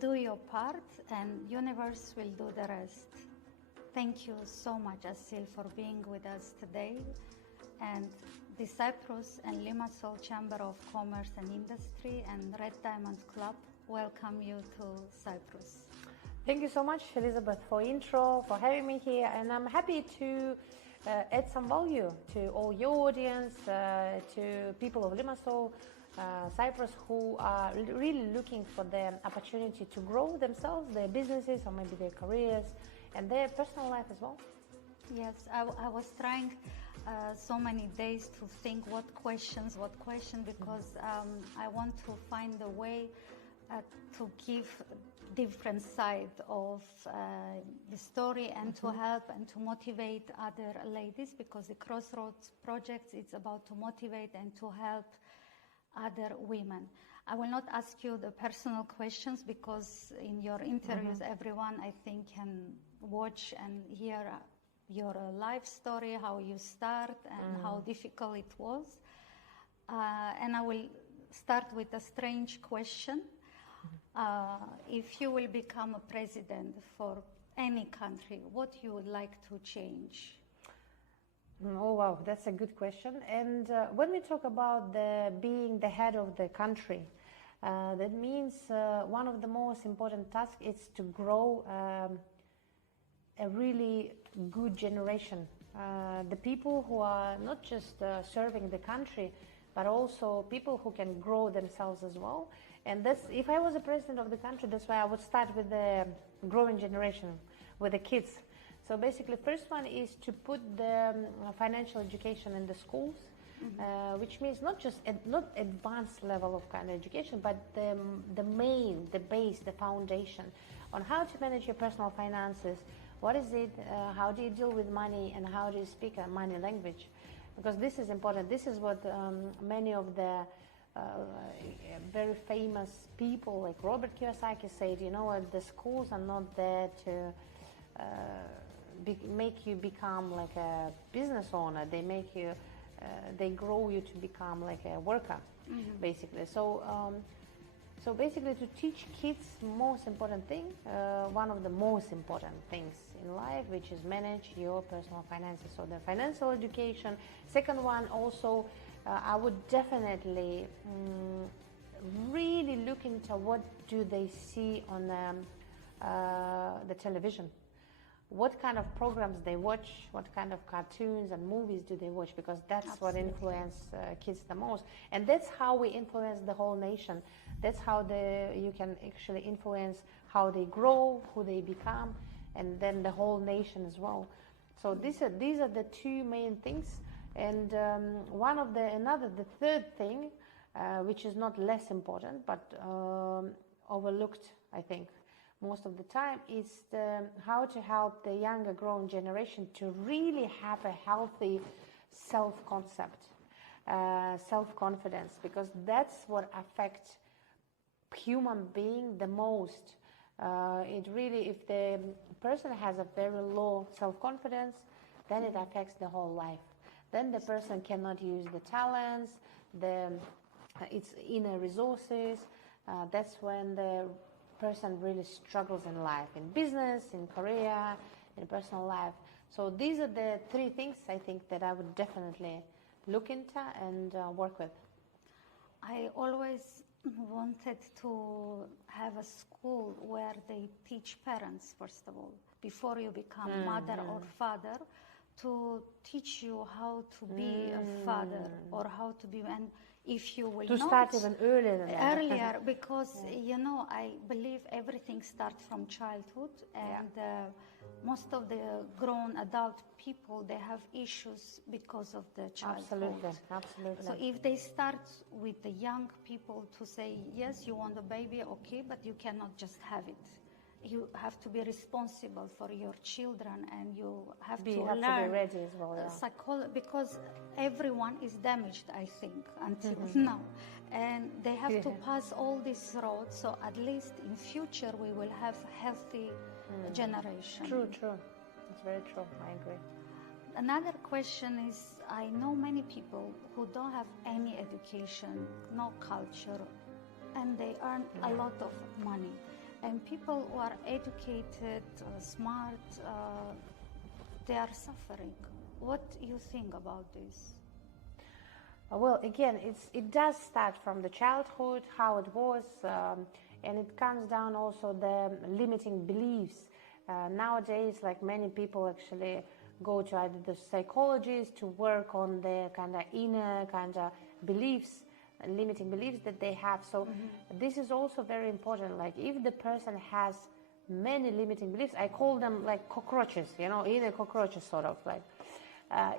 Do your part and universe will do the rest. Thank you so much, Asel, for being with us today. And the Cyprus and Limassol Chamber of Commerce and Industry and Red Diamond Club welcome you to Cyprus. Thank you so much, Elizabeth, for intro, for having me here, and I'm happy to add some value to all your audience, to people of Limassol, Cyprus, who are really looking for the opportunity to grow themselves, their businesses, or maybe their careers, and their personal life as well. Yes, I was trying so many days to think what question, because I want to find a way to give different side of the story and to help and to motivate other ladies, because the CrossRoads project is about to motivate and to help other women. I will not ask you the personal questions, because in your interviews everyone, I think, can watch and hear your life story, how you start and how difficult it was. And I will start with a strange question. If you will become a president for any country, what you would like to change? Oh wow, that's a good question. And when we talk about being the head of the country, that means one of the most important tasks is to grow a really good generation. The people who are not just serving the country, but also people who can grow themselves as well. And that's, if I was a president of the country, that's why I would start with the growing generation, with the kids. So basically, first one is to put the financial education in the schools, which means not just not advanced level of kind of education, but the main, the base, the foundation on how to manage your personal finances. What is it? How do you deal with money, and how do you speak a money language? Because this is important. This is what many of the very famous people like Robert Kiyosaki said. You know what? The schools are not there to make you become like a business owner. They make you, they grow you to become like a worker, basically. So basically, to teach kids most important thing, one of the most important things in life, which is manage your personal finances. So the financial education. Second one, also, I would definitely really look into what do they see on the television. What kind of programs they watch, what kind of cartoons and movies do they watch, because that's what influence kids the most. And that's how we influence the whole nation. That's how you can actually influence how they grow, who they become, and then the whole nation as well. So these are the two main things. And the third thing, which is not less important, but overlooked, I think, most of the time, is how to help the younger growing generation to really have a healthy self-concept, self-confidence, because that's what affects human being the most. It really, if the person has a very low self-confidence, then it affects the whole life. Then the person cannot use the talents, its inner resources. That's when the person really struggles in life, in business, in career, in personal life. So these are the three things I think that I would definitely look into and work with. I always wanted to have a school where they teach parents, first of all, before you become mother or father, to teach you how to be a father or how to be, and if you will to not start even earlier than that. earlier, because you know, I believe everything starts from childhood, and most of the grown adult people, they have issues because of the childhood. Absolutely. So if they start with the young people to say, yes, you want a baby, okay, but you cannot just have it. You have to be responsible for your children, and you have to learn to be ready as well. because everyone is damaged, I think, until now, and they have to pass all these roads. So at least in future we will have healthy generation. True. It's very true. I agree. Another question is, I know many people who don't have any education, no culture, and they earn a lot of money. And people who are educated, smart, they are suffering. What do you think about this? Well, again, it does start from the childhood, how it was, and it comes down also the limiting beliefs. Nowadays, like many people actually go to either the psychologist to work on their kind of inner kind of beliefs, limiting beliefs that they have. So this is also very important. Like if the person has many limiting beliefs, I call them like cockroaches, inner cockroaches sort of like.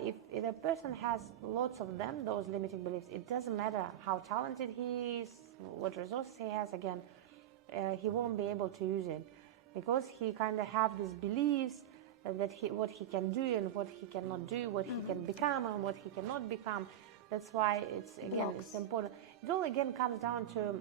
If a person has lots of them, those limiting beliefs, it doesn't matter how talented he is, what resources he has, again, he won't be able to use it because he kind of have these beliefs that what he can do and what he cannot do, what he can become and what he cannot become. That's why it's important. It all again comes down to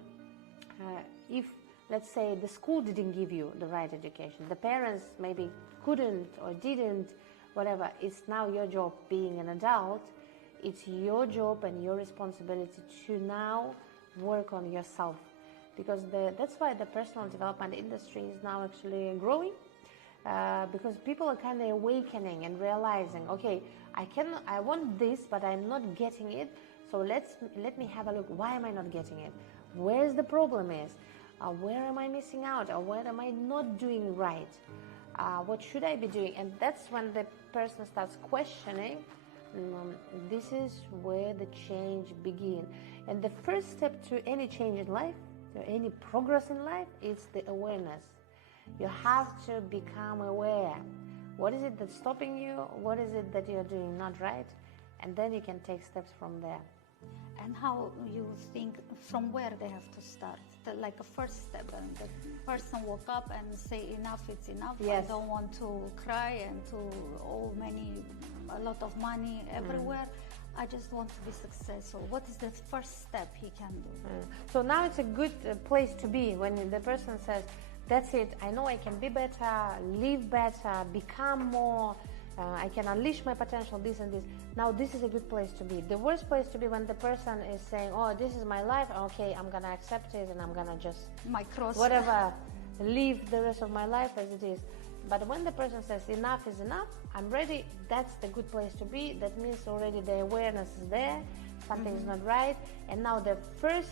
if, let's say, the school didn't give you the right education, the parents maybe couldn't or didn't, whatever, it's now your job being an adult. It's your job and your responsibility to now work on yourself, because that's why the personal development industry is now actually growing, because people are kind of awakening and realizing, okay, I want this, but I'm not getting it. So let me have a look. Why am I not getting it? Where's the problem is? Where am I missing out? Or where am I not doing right? What should I be doing? And that's when the person starts questioning. This is where the change begins. And the first step to any change in life, to any progress in life, is the awareness. You have to become aware. What is it that's stopping you? What is it that you're doing not right? And then you can take steps from there. And how you think, from where they have to start? Like a first step, and the person woke up and say, enough, it's enough. Yes. I don't want to cry and to owe a lot of money everywhere. I just want to be successful. What is the first step he can do? So now it's a good place to be when the person says, that's it, I know I can be better, live better, become more, I can unleash my potential, this and this. Now this is a good place to be. The worst place to be when the person is saying, oh, this is my life, okay, I'm going to accept it and I'm going to just, whatever, live the rest of my life as it is. But when the person says, enough is enough, I'm ready, that's the good place to be. That means already the awareness is there, something is not right. And now the first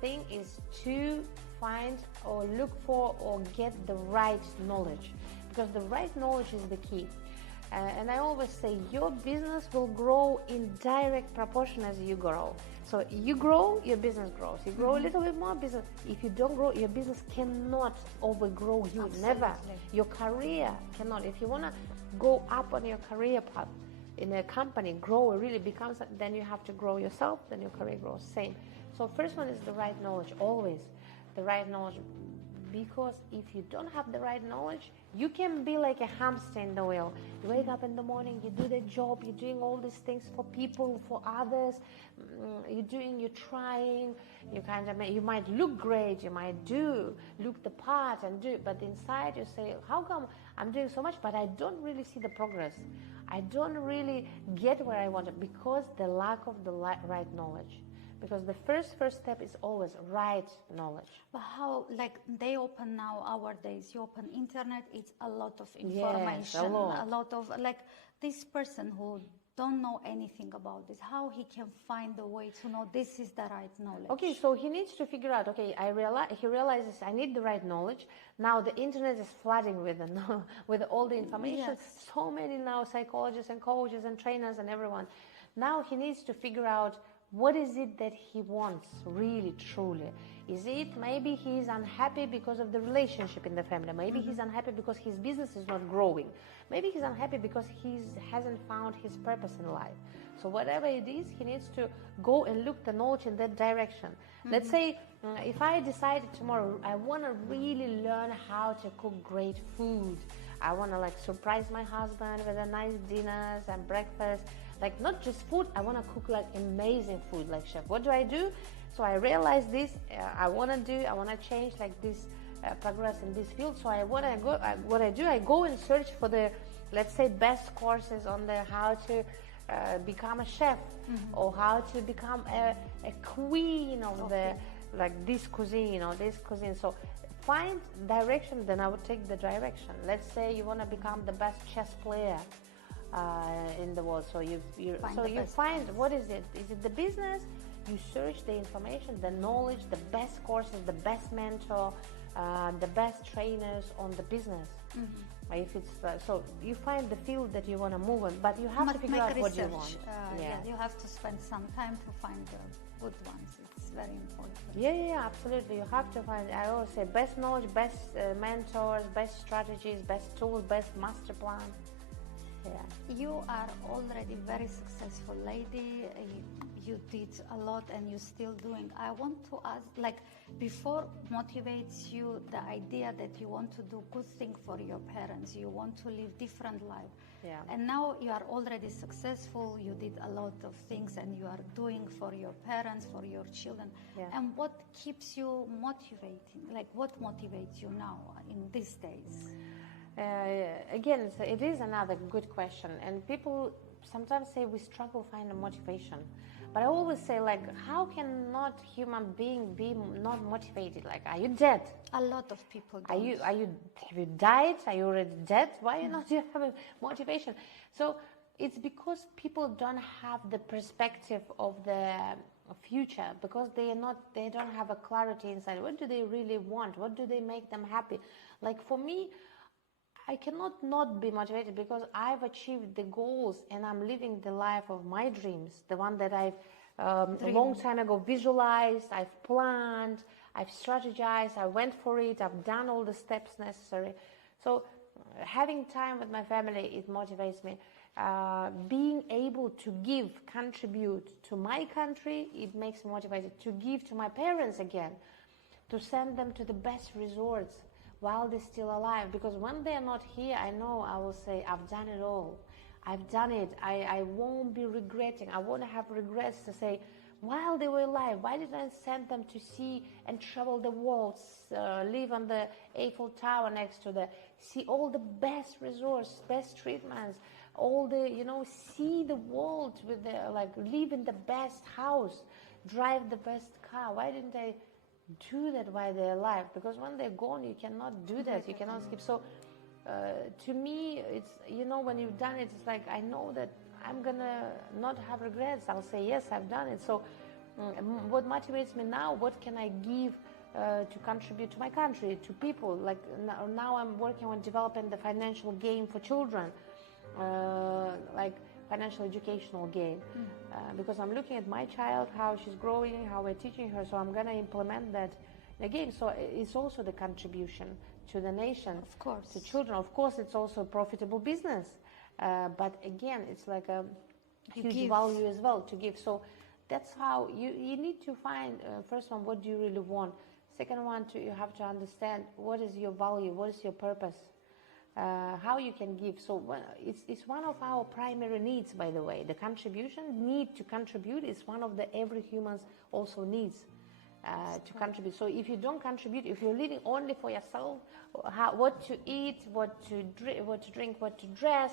thing is to find or look for or get the right knowledge, because the right knowledge is the key. And I always say your business will grow in direct proportion as you grow. So you grow, your business grows. You grow a little bit more, business. If you don't grow, your business cannot overgrow you. Absolutely. Never. Your career cannot. If you want to go up on your career path in a company, grow, really becomes, then you have to grow yourself, then your career grows. Same. So first one is the right knowledge, always. The right knowledge. Because if you don't have the right knowledge, you can be like a hamster in the wheel. You wake up in the morning, you do the job, you're doing all these things for people, for others, you're trying, you might look great, you might look the part and do, but inside you say, how come I'm doing so much, but I don't really see the progress. I don't really get where I want it, because the lack of the right knowledge. Because the first step is always right knowledge. But how, like, they open now our days, you open internet, it's a lot of information. Yes, a lot of, like, this person who don't know anything about this, how he can find a way to know this is the right knowledge? Okay, so he needs to figure out, okay, he realizes I need the right knowledge. Now the internet is flooding with with all the information. Yes. So many now psychologists and coaches and trainers and everyone. Now he needs to figure out what is it that he wants, really, truly. Is it maybe he's unhappy because of the relationship in the family? Maybe he's unhappy because his business is not growing. Maybe he's unhappy because he hasn't found his purpose in life. So whatever it is, he needs to go and look the knowledge in that direction. Let's say if I decided tomorrow I want to really learn how to cook great food. I want to like surprise my husband with a nice dinners and breakfast. Like not just food, I want to cook like amazing food like chef. What do? So I realize this, I want to change like this, progress in this field. So I go and search for the, let's say, best courses on the how to become a chef or how to become a queen of the, like this cuisine or this cuisine. So find direction, then I would take the direction. Let's say you want to become the best chess player in the world. So you find what is it? Is it the business? You search the information, the knowledge, the best courses, the best mentor, the best trainers on the business. If it's so, you find the field that you want to move on, but you have to figure out what you want. You have to spend some time to find the good ones. It's very important. Yeah, absolutely. You have to find. I always say best knowledge, best mentors, best strategies, best tools, best master plan. Yeah. You are already very successful lady. You did a lot and you're still doing. I want to ask, like, before motivates you the idea that you want to do good thing for your parents, you want to live different life. Yeah. And now you are already successful, you did a lot of things and you are doing for your parents, for your children. Yeah. And what keeps you motivating? Like, what motivates you now in these days? Again, it is another good question, and people sometimes say we struggle to find a motivation. But I always say, like, how can not human being be not motivated? Like, are you dead? A lot of people don't. Have you died? Are you already dead? Why are you not having motivation? So it's because people don't have the perspective of the future, because they don't have a clarity inside. What do they really want? What do they make them happy? Like for me, I cannot not be motivated because I've achieved the goals and I'm living the life of my dreams, the one that I've a long time ago visualized, I've planned, I've strategized, I went for it, I've done all the steps necessary. So having time with my family, it motivates me. Being able to contribute to my country, it makes me motivated. To give to my parents again, to send them to the best resorts while they're still alive, because when they're not here, I know I will say, I've done it all. I've done it. I won't be regretting. I won't have regrets to say, while they were alive, why didn't I send them to see and travel the world, live on the Eiffel Tower next to see all the best resorts, best treatments, all the, see the world with live in the best house, drive the best car. Why didn't I do that while they're alive? Because when they're gone, you cannot do that. You cannot skip. So to me, it's, when you've done it, it's like, I know that I'm gonna not have regrets. I'll say, yes, I've done it. So what motivates me now, what can I give to contribute to my country, to people? Like now I'm working on developing the financial game for children, like financial educational game, because I'm looking at my child, how she's growing, how we're teaching her, so I'm going to implement that in a game. So it's also the contribution to the nation, of course, to children. Of course, it's also a profitable business, but again, it's like a huge value as well to give. So that's how you need to find, first one, what do you really want? Second one, you have to understand what is your value, what is your purpose, how you can give. So it's one of our primary needs, by the way. The contribution, need to contribute, is one of the every human's also needs to contribute. So if you don't contribute, if you're living only for yourself, what to eat, what to drink, what to dress,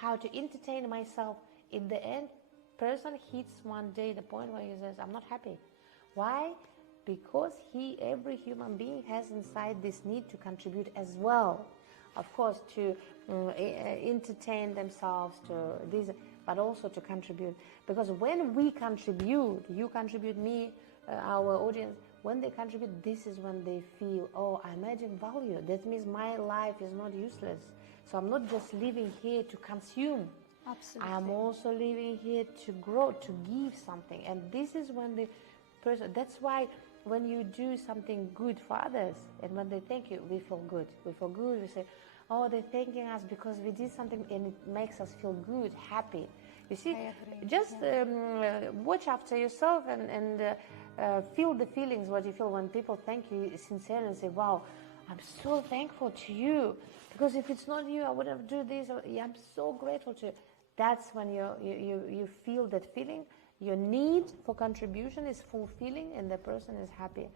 how to entertain myself, in the end, person hits one day the point where he says, I'm not happy. Why? Because every human being has inside this need to contribute as well. Of course, to entertain themselves, to this, but also to contribute. Because when we contribute, you contribute, me, our audience, when they contribute, this is when they feel, oh, I'm adding value. That means my life is not useless. So I'm not just living here to consume. Absolutely. I'm also living here to grow, to give something. And this is when the person, that's why when you do something good for others, and when they thank you, we feel good. We feel good. We say, oh, they're thanking us because we did something, and it makes us feel good, happy. You see, just watch after yourself and feel the feelings, what you feel when people thank you sincerely and say, wow, I'm so thankful to you. Because if it's not you, I would have done this. I'm so grateful to you. That's when you feel that feeling. Your need for contribution is fulfilling, and the person is happy.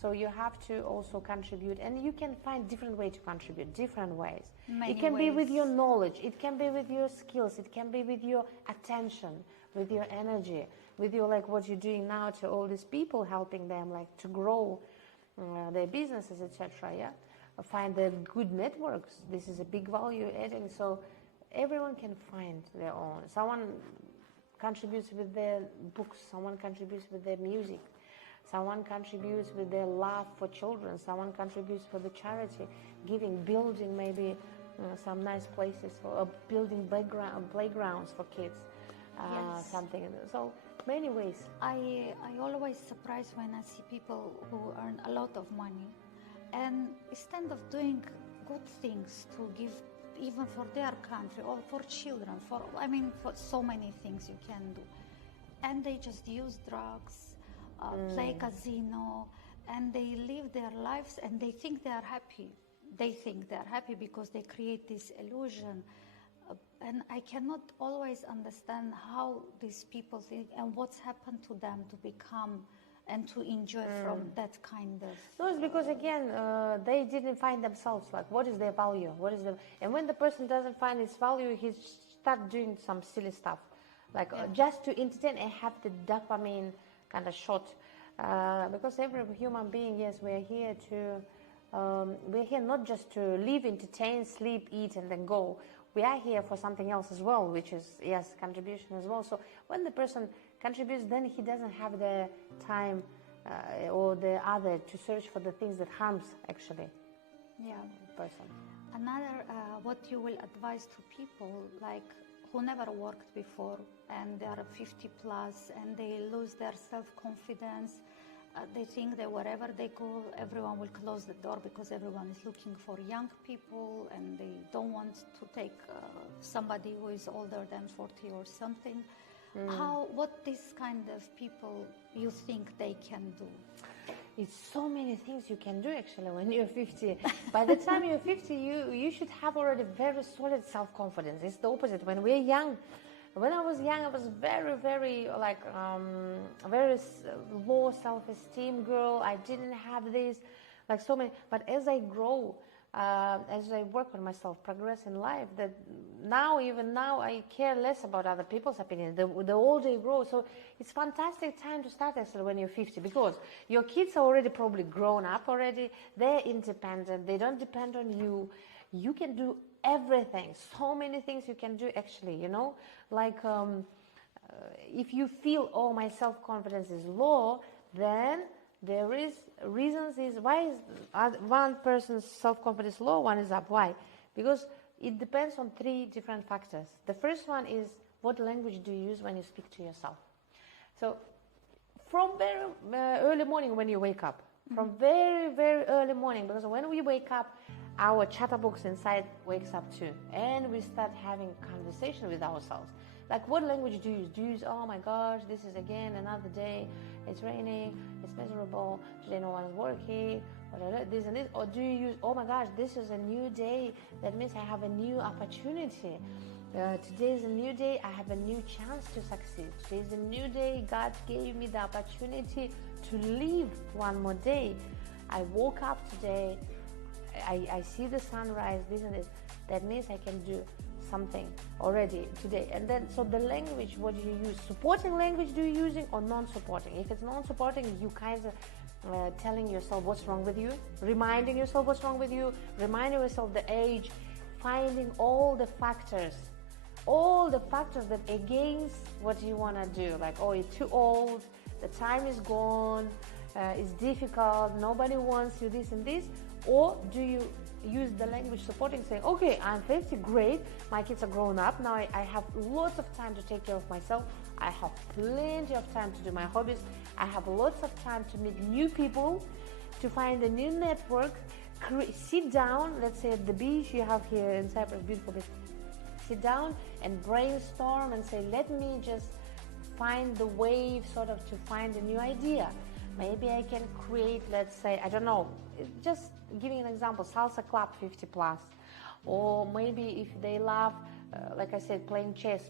So you have to also contribute, and you can find different ways to contribute, different ways. It can be with your knowledge, it can be with your skills, it can be with your attention, with your energy, with your, like what you're doing now to all these people, helping them like to grow their businesses, etc. Yeah, find the good networks. This is a big value adding. So everyone can find their own. Someone contributes with their books, someone contributes with their music, someone contributes with their love for children, someone contributes for the charity, giving, building maybe some nice places for building playgrounds for kids, something. So many ways. I always surprised when I see people who earn a lot of money, and instead of doing good things to give, even for their country or for children, for so many things you can do, and they just use drugs, play casino, and they live their lives, and they think they are happy. They think they are happy because they create this illusion, and I cannot always understand how these people think and what's happened to them to become and to enjoy from that kind of... No, it's because, again, they didn't find themselves, like, what is their value? And when the person doesn't find his value, he starts doing some silly stuff, like just to entertain and have the dopamine kind of shot. Because every human being, yes, we're here not just to live, entertain, sleep, eat, and then go. We are here for something else as well, which is, yes, contribution as well. So when the person contributes, then he doesn't have the time or the other to search for the things that harms actually person. Another, what you will advise to people like who never worked before and they are 50 plus and they lose their self-confidence. They think that wherever they go, everyone will close the door because everyone is looking for young people and they don't want to take somebody who is older than 40 or something. What this kind of people you think they can do? It's so many things you can do actually when you're 50. By the time you're 50, you should have already very solid self-confidence. It's the opposite. When we're young, when I was young, I was very, very very low self-esteem girl. I didn't have this, like so many. But as I grow, as I work on myself, progress in life, that even now, I care less about other people's opinions. The older you grow, so it's fantastic time to start actually when you're 50 because your kids are already probably grown up already. They're independent. They don't depend on you. You can do everything. So many things you can do actually. Like if you feel, oh, my self-confidence is low, then there is reasons why is one person's self-confidence low, one is up. Why? Because it depends on 3 different factors. The first one is what language do you use when you speak to yourself. So from very early morning when you wake up, from very, very early morning, because when we wake up, our chatterbox inside wakes up too, and we start having conversation with ourselves. Like, what language do you use? Do you use, oh my gosh, this is again another day, it's raining, it's miserable, today no one is working, whatever, this and this? Or do you use, oh my gosh, this is a new day, that means I have a new opportunity. Today is a new day, I have a new chance to succeed. Today is a new day, God gave me the opportunity to live one more day. I woke up today, I see the sunrise, this and this. That means I can do something already today. And then, so the language, what do you use? Supporting language do you using or non-supporting? If it's non-supporting, you kind of telling yourself what's wrong with you, reminding yourself what's wrong with you, reminding yourself the age, finding all the factors that against what you want to do, like, oh, you're too old, the time is gone, it's difficult, nobody wants you, this and this. Or do you use the language supporting, saying, okay, I'm 50, great, my kids are grown up, now I have lots of time to take care of myself, I have plenty of time to do my hobbies, I have lots of time to meet new people, to find a new network, sit down, let's say at the beach you have here in Cyprus, beautiful beach, sit down and brainstorm and say, let me just find the wave, sort of, to find a new idea. Maybe I can create, let's say, I don't know, just giving an example, salsa club 50 plus, or maybe if they love, like I said, playing chess.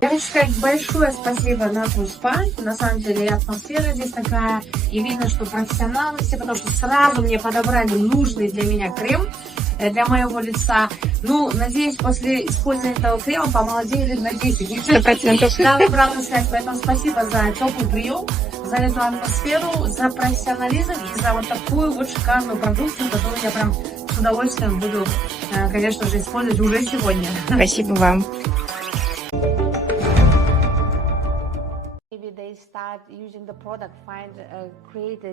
Я хочу сказать большое спасибо нашему СПА. На самом деле атмосфера здесь такая, и видно, что профессионалы все, потому что сразу мне подобрали нужный для меня крем для моего лица. Ну, надеюсь, после использования этого крема помолодели на 10. 100%. Да, обратная связь. Поэтому спасибо за теплый прием, за эту атмосферу, за профессионализм и за вот такую вот шикарную продукцию, которую я прям с удовольствием буду, конечно же, использовать уже сегодня. Спасибо вам. Maybe they start using the product,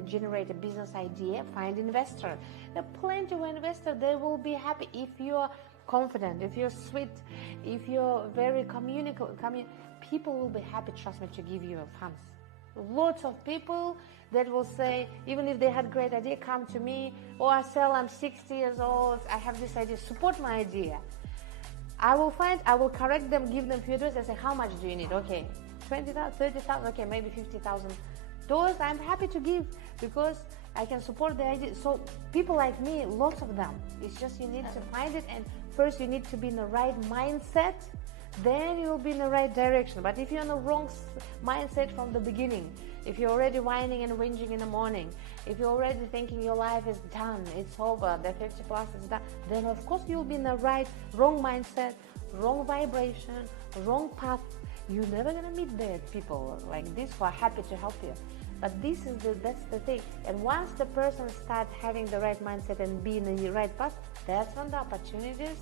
generate a business idea, find investor. There are plenty of investors, they will be happy if you're confident, if you're sweet, if you're very communicable. People will be happy, trust me, to give you funds. Lots of people that will say, even if they had great idea, come to me, oh, Asel, I'm 60 years old, I have this idea, support my idea. I will correct them, give them few dollars, and say, how much do you need? Okay. 20,000, 30,000, okay, maybe $50,000. I'm happy to give because I can support the idea. So people like me, lots of them. It's just you need to find it, and first you need to be in the right mindset, then you'll be in the right direction. But if you're in the wrong mindset from the beginning, if you're already whining and whinging in the morning, if you're already thinking your life is done, it's over, the 50 plus is done, then of course you'll be in the wrong mindset, wrong vibration, wrong path. You're never gonna meet the people like this who are happy to help you. But that's the thing. And once the person starts having the right mindset and being in the right path, that's when the opportunities,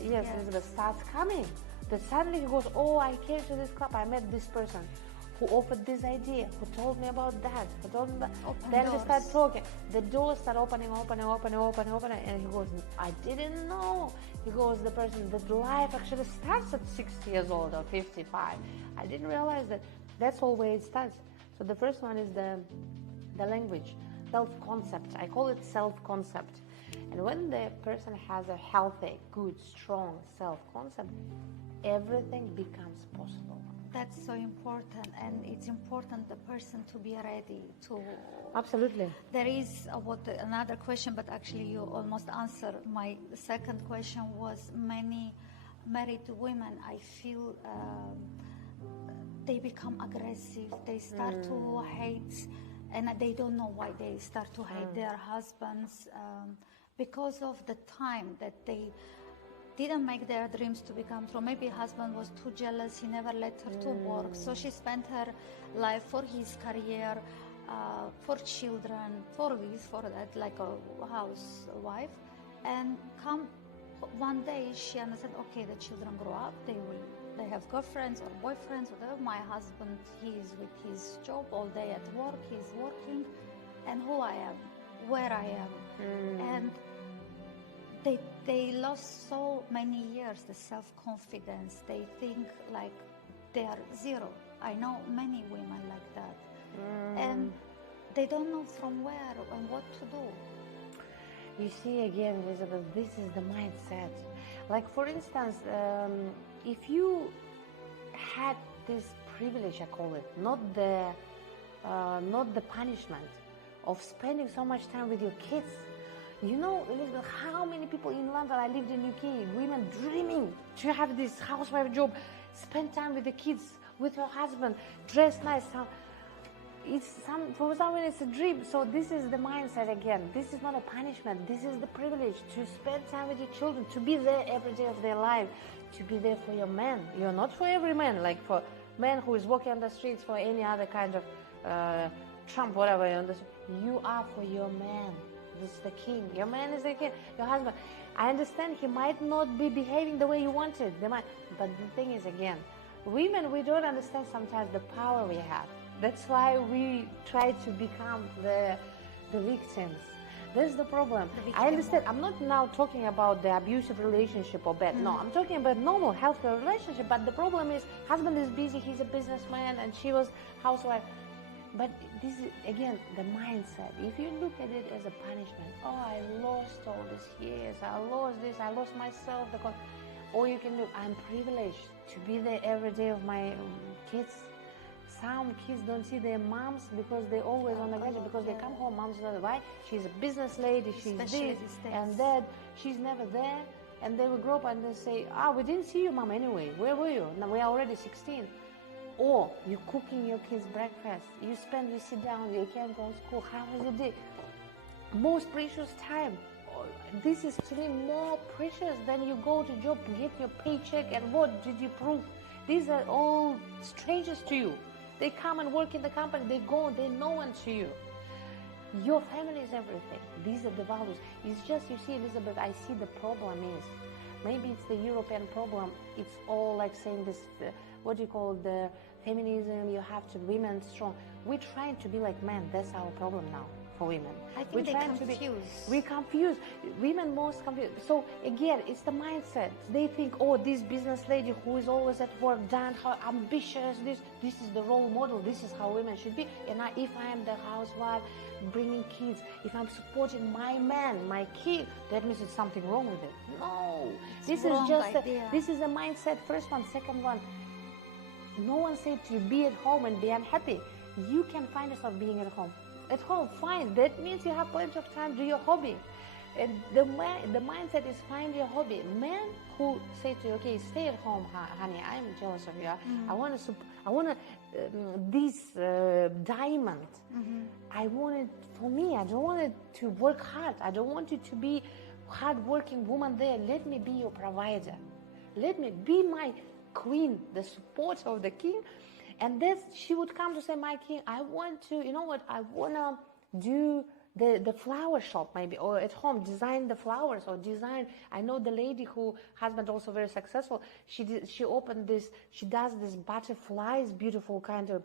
Elizabeth, starts coming. That suddenly he goes, oh, I came to this club, I met this person who offered this idea, who told me about that, who told me about. Then we start talking. The doors start opening, and he goes, I didn't know. He goes, the person that life actually starts at 60 years old or 55. I didn't realize that. That's all where it starts. So the first one is the language, self-concept. I call it self-concept. And when the person has a healthy, good, strong self-concept, everything becomes possible. That's so important, and it's important the person to be ready to. Absolutely. There is another question, but actually you almost answered my second question. Was many married women, I feel they become aggressive. They start to hate and they don't know why they start to hate their husbands because of the time that they didn't make their dreams to become true. Maybe husband was too jealous, he never let her to work, so she spent her life for his career, for children, for this, for that, like a housewife. And come one day she understood, okay, the children grow up, they have girlfriends or boyfriends, whatever. My husband, he is with his job all day at work, he's working, and who I am, where I am. And they lost so many years, the self-confidence. They think like they are zero. I know many women like that. And they don't know from where and what to do. You see, again, Elizabeth, this is the mindset. Like, for instance, if you had this privilege, I call it, not the punishment of spending so much time with your kids. You know, Elizabeth, how many people in London, I lived in UK, women dreaming to have this housewife job, spend time with the kids, with your husband, dress nice. For someone it's a dream. So this is the mindset again. This is not a punishment. This is the privilege to spend time with your children, to be there every day of their life, to be there for your man. You're not for every man, like for man who is walking on the streets, for any other kind of Trump, whatever. You are for your man. This is the king. Your man is the king. Your husband. I understand he might not be behaving the way you wanted. But the thing is, again, women, we don't understand sometimes the power we have. That's why we try to become the victims. That's the problem. I understand. I'm not now talking about the abusive relationship or bad. No, I'm talking about normal, healthy relationship. But the problem is, husband is busy, he's a businessman, and she was housewife. But this is, again, the mindset. If you look at it as a punishment, oh, I lost all these years, I lost this, I lost myself. Or you can look, I'm privileged to be there every day of my kids. Some kids don't see their moms because they're always on the gadget, because they come home, mom's not why. She's a business lady, she's this and that. She's never there. And they will grow up and they say, we didn't see you, mom, anyway. Where were you? Now we are already 16. Or you're cooking your kids breakfast. You sit down, you can't go to school. How was your day? Most precious time. This is actually more precious than you go to job, get your paycheck, and what did you prove? These are all strangers to you. They come and work in the company, they go, they're no one to you. Your family is everything. These are the values. It's just, you see, Elizabeth, I see the problem is, maybe it's the European problem. It's all like saying this, what do you call the feminism, you have to, women strong. We're trying to be like men. That's our problem now for women. I think they're confused. We're confused. Women most confused. So again, it's the mindset. They think, oh, this business lady who is always at work, done, how ambitious, this is the role model. This is how women should be. And if I am the housewife, bringing kids, if I'm supporting my man, my kid, that means it's something wrong with it. No, this is just this is a mindset. First one, second one. No one said to be at home and be unhappy. You can find yourself being at home. At home, fine. That means you have plenty of time to do your hobby. And the mindset is find your hobby. Men who say to you, okay, stay at home, honey, I'm jealous of you. I want this diamond. I want it for me. I don't want it to work hard. I don't want you to be hard-working woman there. Let me be your provider. Let me be my queen, the support of the king. And then she would come to say, my king, I want to, you know what, I want to do the flower shop maybe, or at home, design the flowers, or design. I know the lady who, husband also very successful, she opened this, she does this butterflies, beautiful kind of,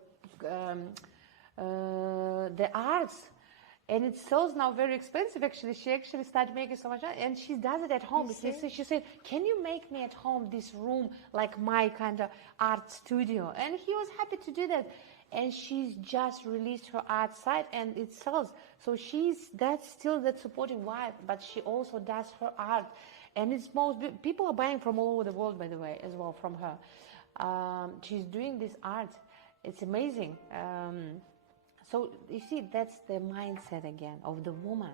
the arts. And it sells now very expensive, actually. She actually started making so much, and she does it at home. She said, can you make me at home this room like my kind of art studio? And he was happy to do that. And she's just released her art site, and it sells. So that's still that supporting wife, but she also does her art. And it's people are buying from all over the world, by the way, as well, from her. She's doing this art. It's amazing. So you see, that's the mindset again of the woman.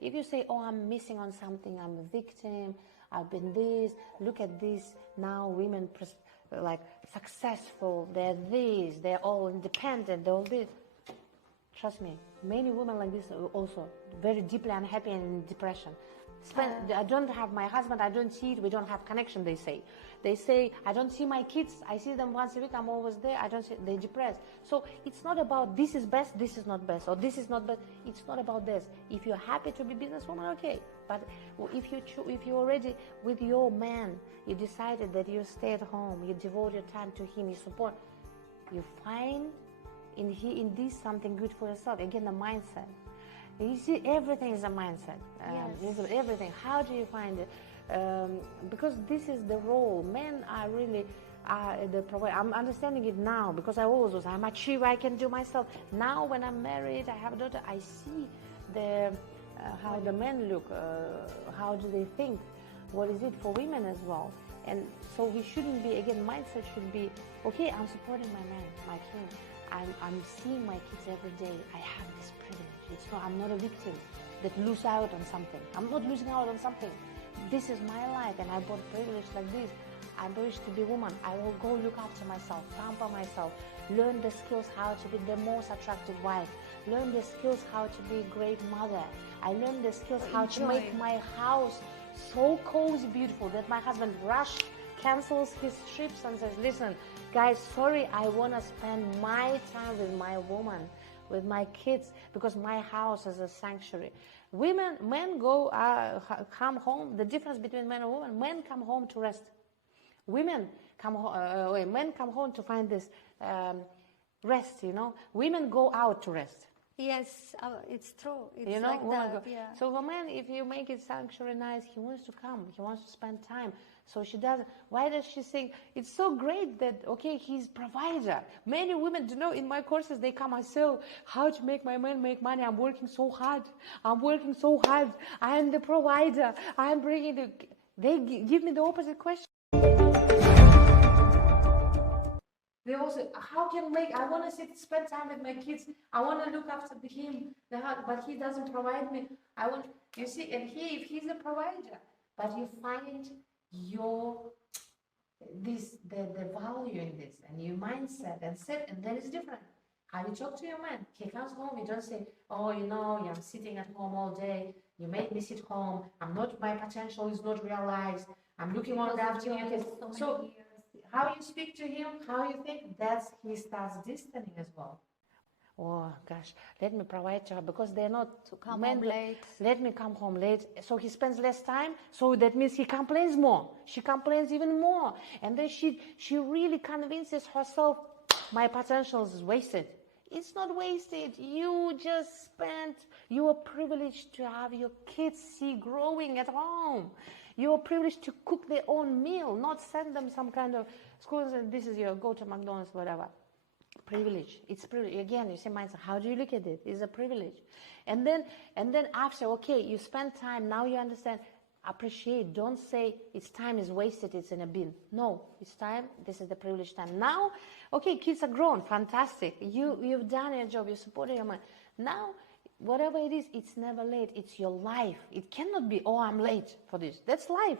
If you say, oh, I'm missing on something, I'm a victim, I've been this, look at this, now women like successful, they're this, they're all independent, they're all this. Trust me, many women like this are also very deeply unhappy and in depression. I don't have my husband, I don't see it, we don't have connection, they say. They say, I don't see my kids, I see them once a week, I'm always there, I don't see, they're depressed. So it's not about this is best, this is not best, or this is not best. It's not about this. If you're happy to be businesswoman, okay. But if you already, with your man, you decided that you stay at home, you devote your time to him, you support, you find in this something good for yourself. Again, the mindset. You see, everything is a mindset. Yes. Everything. How do you find it? Because this is the role. Men are really the provider. I'm understanding it now because I always was. I'm achiever. I can do myself. Now, when I'm married, I have a daughter. I see how the men look. How do they think? What is it for women as well? And so we shouldn't be. Again, mindset should be okay. I'm supporting my man, my kid. I'm seeing my kids every day. I have this privilege. I'm not a victim that lose out on something. I'm not losing out on something. This is my life, and I bought privilege like this. I'm privileged to be a woman. I will go look after myself, pamper myself, learn the skills how to be the most attractive wife, learn the skills how to be a great mother. I learned the skills how to make my house so cozy, beautiful that my husband cancels his trips and says, listen, guys, sorry, I want to spend my time with my woman, with my kids, because my house is a sanctuary. Men come home. The difference between men and women: men come home to rest. Men come home to find this rest. Women go out to rest. Yes, it's true. It's like that. Yeah. So for men, if you make it sanctuary nice, he wants to come. He wants to spend time. So she does. Why does she think it's so great that, okay, he's provider? Many women, in my courses, they come, I say, how to make my man make money? I'm working so hard. I am the provider. I am bringing they give me the opposite question. They also, how can I want to spend time with my kids. I want to look after him, but he doesn't provide me. You see, and if he's a provider, but you find the value in this and your mindset and then it's different. How you talk to your man. He comes home, you don't say, I'm sitting at home all day, you made me sit home, my potential is not realized, I'm looking on after you. So how you speak to him, how you think, he starts distancing as well. Oh gosh, let me provide to her because they're not to come home late. Let me come home late. So he spends less time. So that means he complains more. She complains even more. And then she really convinces herself, my potential is wasted. It's not wasted. You are privileged to have your kids growing at home. You are privileged to cook their own meal, not send them some kind of school and this is your go to McDonald's, whatever. Privilege. It's privilege. Again, you say mindset. How do you look at it? It's a privilege. And then after, okay, you spend time. Now you understand. Appreciate. Don't say it's time is wasted. It's in a bin. No, it's time. This is the privileged time. Now, okay, kids are grown. Fantastic. You've done your job. You supported your mind. Now, whatever it is, it's never late. It's your life. It cannot be, I'm late for this. That's life.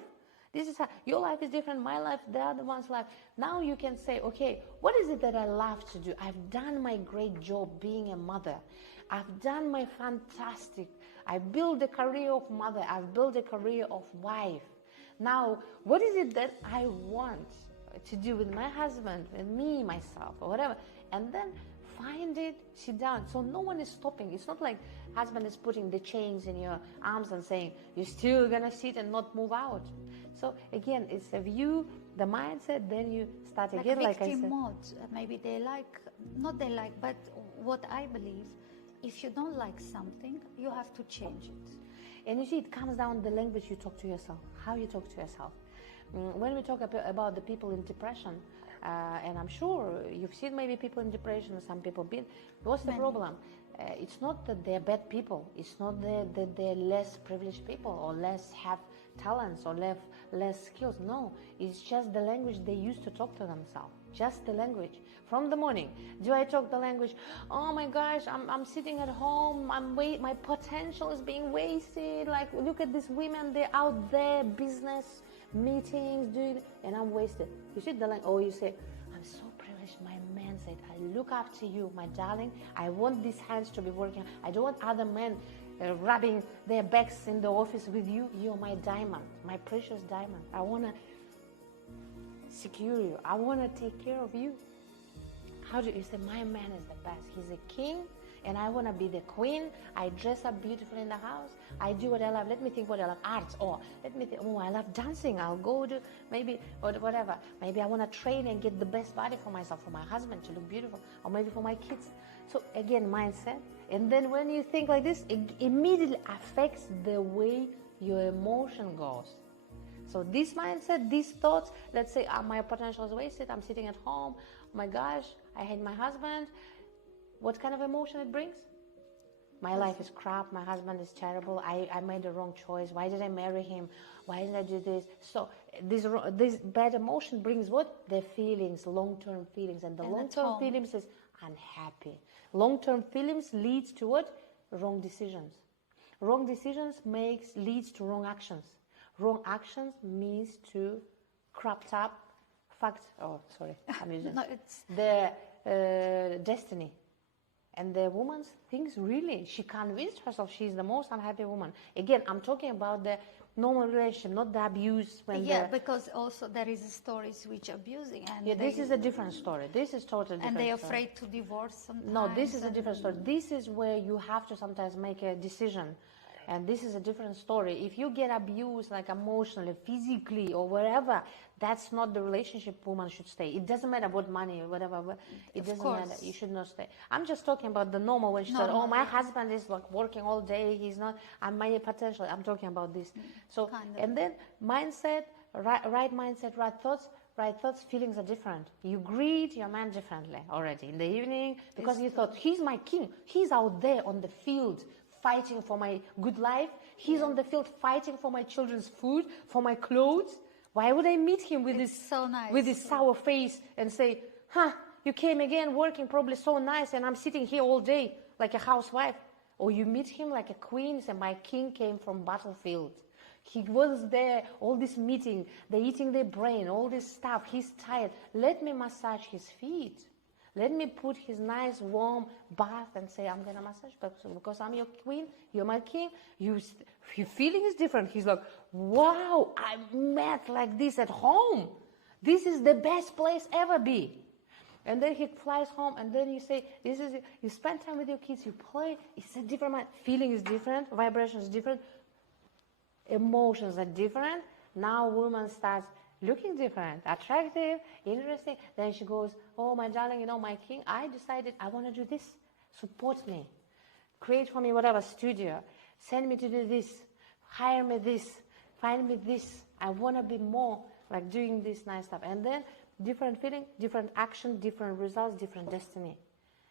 This is how your life is different, my life, the other one's life. Now you can say, okay, what is it that I love to do? I've done my great job being a mother. I've done my fantastic. I built a career of mother. I've built a career of wife. Now, what is it that I want to do with my husband, with me, myself, or whatever? And then find it, sit down. So no one is stopping. It's not like husband is putting the chains in your arms and saying, you're still going to sit and not move out. So again, it's a view, the mindset, then you start again, like I said. Victim mode, maybe but what I believe, if you don't like something, you have to change it. And you see, it comes down to the language you talk to yourself, how you talk to yourself. When we talk about the people in depression, and I'm sure you've seen maybe people in depression, some people been, what's the problem? It's not that they're bad people. It's not that they're less privileged people or less have talents or less skills. No, it's just the language they use to talk to themselves. Just the language. From the morning, do I talk the language? Oh my gosh, I'm sitting at home. My potential is being wasted. Like, look at these women. They're out there, business meetings, doing, and I'm wasted. You see the language? Or you say, I'm so privileged. my man said, I look after you, my darling. I want these hands to be working. I don't want other men rubbing their backs in the office with you. You're my diamond, my precious diamond. I want to secure you. I want to take care of you. How do you say, my man is the best. He's a king, and I want to be the queen. I dress up beautifully in the house. I do what I love. Let me think what I love. Arts. Or let me think, I love dancing. I'll go to maybe, or whatever. Maybe I want to train and get the best body for myself, for my husband to look beautiful, or maybe for my kids. So again, mindset. And then when you think like this, it immediately affects the way your emotion goes. So this mindset, these thoughts, let's say my potential is wasted, I'm sitting at home, oh my gosh, I hate my husband. What kind of emotion it brings? My life is crap, my husband is terrible, I made the wrong choice, why did I marry him, why did I do this? So this bad emotion brings what? The feelings, long-term feelings, and the long-term feelings is unhappy. Long-term feelings leads to what? Wrong decisions. Wrong decisions leads to wrong actions. Wrong actions means to cropped up I'm using No, it's the destiny. And the woman thinks really, she convinced herself she's the most unhappy woman. Again, I'm talking about the normal relationship, not the abuse. Because also there is stories which abusing. And this is a different story. This is totally different. And they're story. afraid to divorce sometimes. No, this is a different story. This is where you have to sometimes make a decision. And this is a different story. If you get abused, like emotionally, physically, or wherever, that's not the relationship woman should stay. It doesn't matter what money or whatever. It doesn't matter. You should not stay. I'm just talking about the normal when she said, my husband is like working all day. He's not, I'm my potential. I'm talking about this. So, and then mindset, right mindset, right thoughts. Right thoughts, feelings are different. You greet your man differently already in the evening because you thought, he's my king. He's out there on the field fighting for my good life. He's on the field fighting for my children's food, for my clothes. Why would I meet him with with this sour face and say, you came again working probably so nice and I'm sitting here all day like a housewife. Or you meet him like a queen and my king came from battlefield. He was there, all this meeting, they're eating their brain, all this stuff. He's tired. Let me massage his feet. Let me put his nice warm bath and say, I'm going to massage because I'm your queen, you're my king. Your feeling is different. He's like, wow, I met like this at home. This is the best place ever be. And then he flies home and then you say, you spend time with your kids, you play. It's a different mind. Feeling is different. Vibration is different. Emotions are different. Now woman starts looking different, attractive, interesting. Then she goes, oh, my darling, my king, I decided I want to do this. Support me. Create for me whatever studio. Send me to do this. Hire me this. Find me this. I want to be more like doing this nice stuff. And then different feeling, different action, different results, different destiny.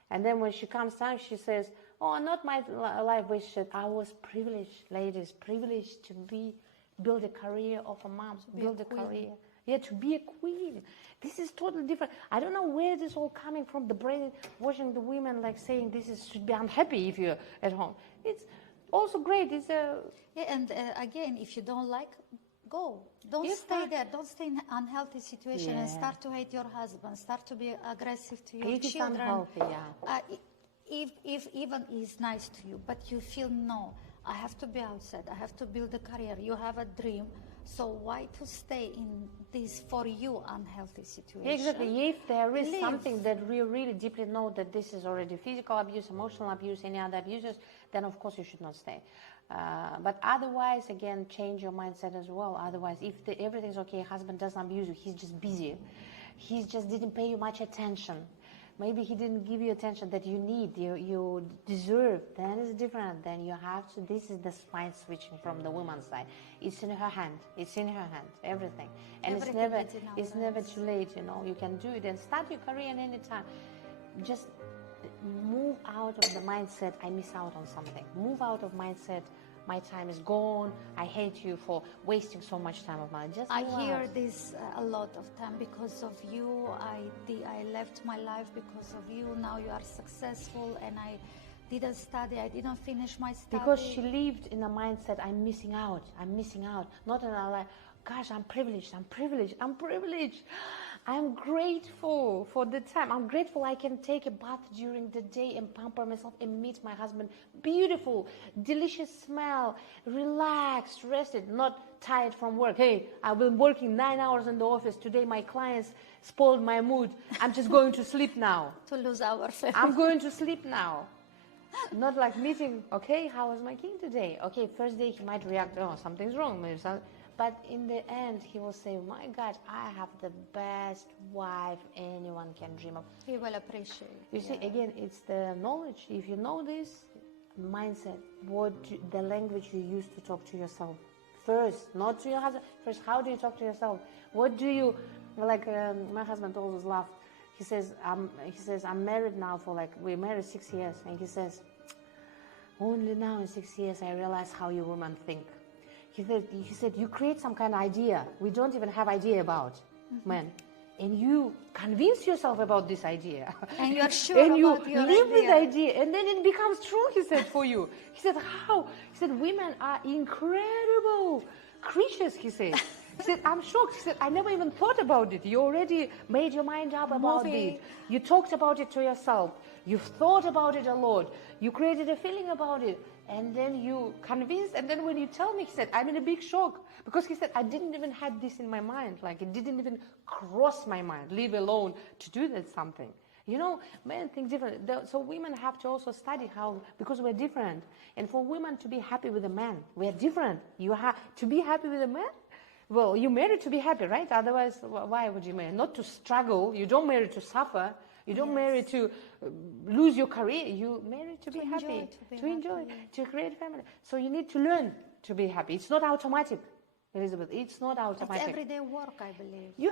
And then when she comes down, she says, oh, not my life wasted. I was privileged, ladies, privileged to build a career of a mom, build a career. Yeah, to be a queen. This is totally different. I don't know where this all coming from, the brain watching the women like saying should be unhappy if you're at home. It's also great. It's again, if you don't like, go. Don't stay there. Don't stay in an unhealthy situation and start to hate your husband. Start to be aggressive to your children. Unhealthy, if even he's nice to you, but you feel no, I have to be outside. I have to build a career. You have a dream. So why to stay in this for you unhealthy situation? Exactly. If there is something that we really deeply know that this is already physical abuse, emotional abuse, any other abuses, then of course you should not stay. But otherwise, again, change your mindset as well. Otherwise, if everything's okay, husband doesn't abuse you, he's just busy. He just didn't pay you much attention. Maybe he didn't give you attention that you need, you deserve. Then it's different. Then you have to, this is the mind switching from the woman's side. It's in her hand. It's in her hand, everything. And it's never too late, You can do it and start your career at any time. Just move out of the mindset, I miss out on something. Move out of mindset, my time is gone, I hate you for wasting so much time of mine. Just I hear this a lot of time. Because of you, I left my life because of you. Now you are successful, and I didn't study. I didn't finish my study. Because she lived in a mindset, I'm missing out. Not in a life. gosh, I'm privileged, I'm privileged, I'm privileged. I'm grateful for the time. I'm grateful I can take a bath during the day and pamper myself and meet my husband. Beautiful, delicious smell, relaxed, rested, not tired from work. Hey, I've been working 9 hours in the office. Today my clients spoiled my mood. I'm just going to sleep now. To lose ourselves. I'm going to sleep now. Not like meeting, okay, how was my king today? Okay, first day he might react, oh, something's wrong. Maybe something. But in the end, he will say, my God, I have the best wife anyone can dream of. He will appreciate. You see, again, it's the knowledge. If you know this, mindset, the language you use to talk to yourself. First, not to your husband. First, how do you talk to yourself? What do you, like my husband always laughs. He says, I'm married now we're married 6 years. And he says, only now in 6 years I realize how you women think. He said, you create some kind of idea we don't even have idea about, man. And you convince yourself about this idea. And you're sure and you about your live idea. with the idea. And then it becomes true, he said, for you. He said, how? He said, women are incredible creatures, he said. He said, I'm shocked. He said, I never even thought about it. You already made your mind up about it. You talked about it to yourself. You've thought about it a lot. You created a feeling about it. And then you convinced. And then when you tell me, he said, I'm in a big shock. Because he said, I didn't even have this in my mind. Like it didn't even cross my mind, leave alone to do that something. You know, men think different. So women have to also study how, because we're different. And for women to be happy with a man, we're different. You have to be happy with a man. Well, you married to be happy, right? Otherwise, why would you marry? Not to struggle. You don't marry to suffer. You don't marry to lose your career. You marry to be happy, to enjoy, to create a family. So you need to learn to be happy. It's not automatic, Elizabeth. It's not automatic. It's everyday work, I believe. You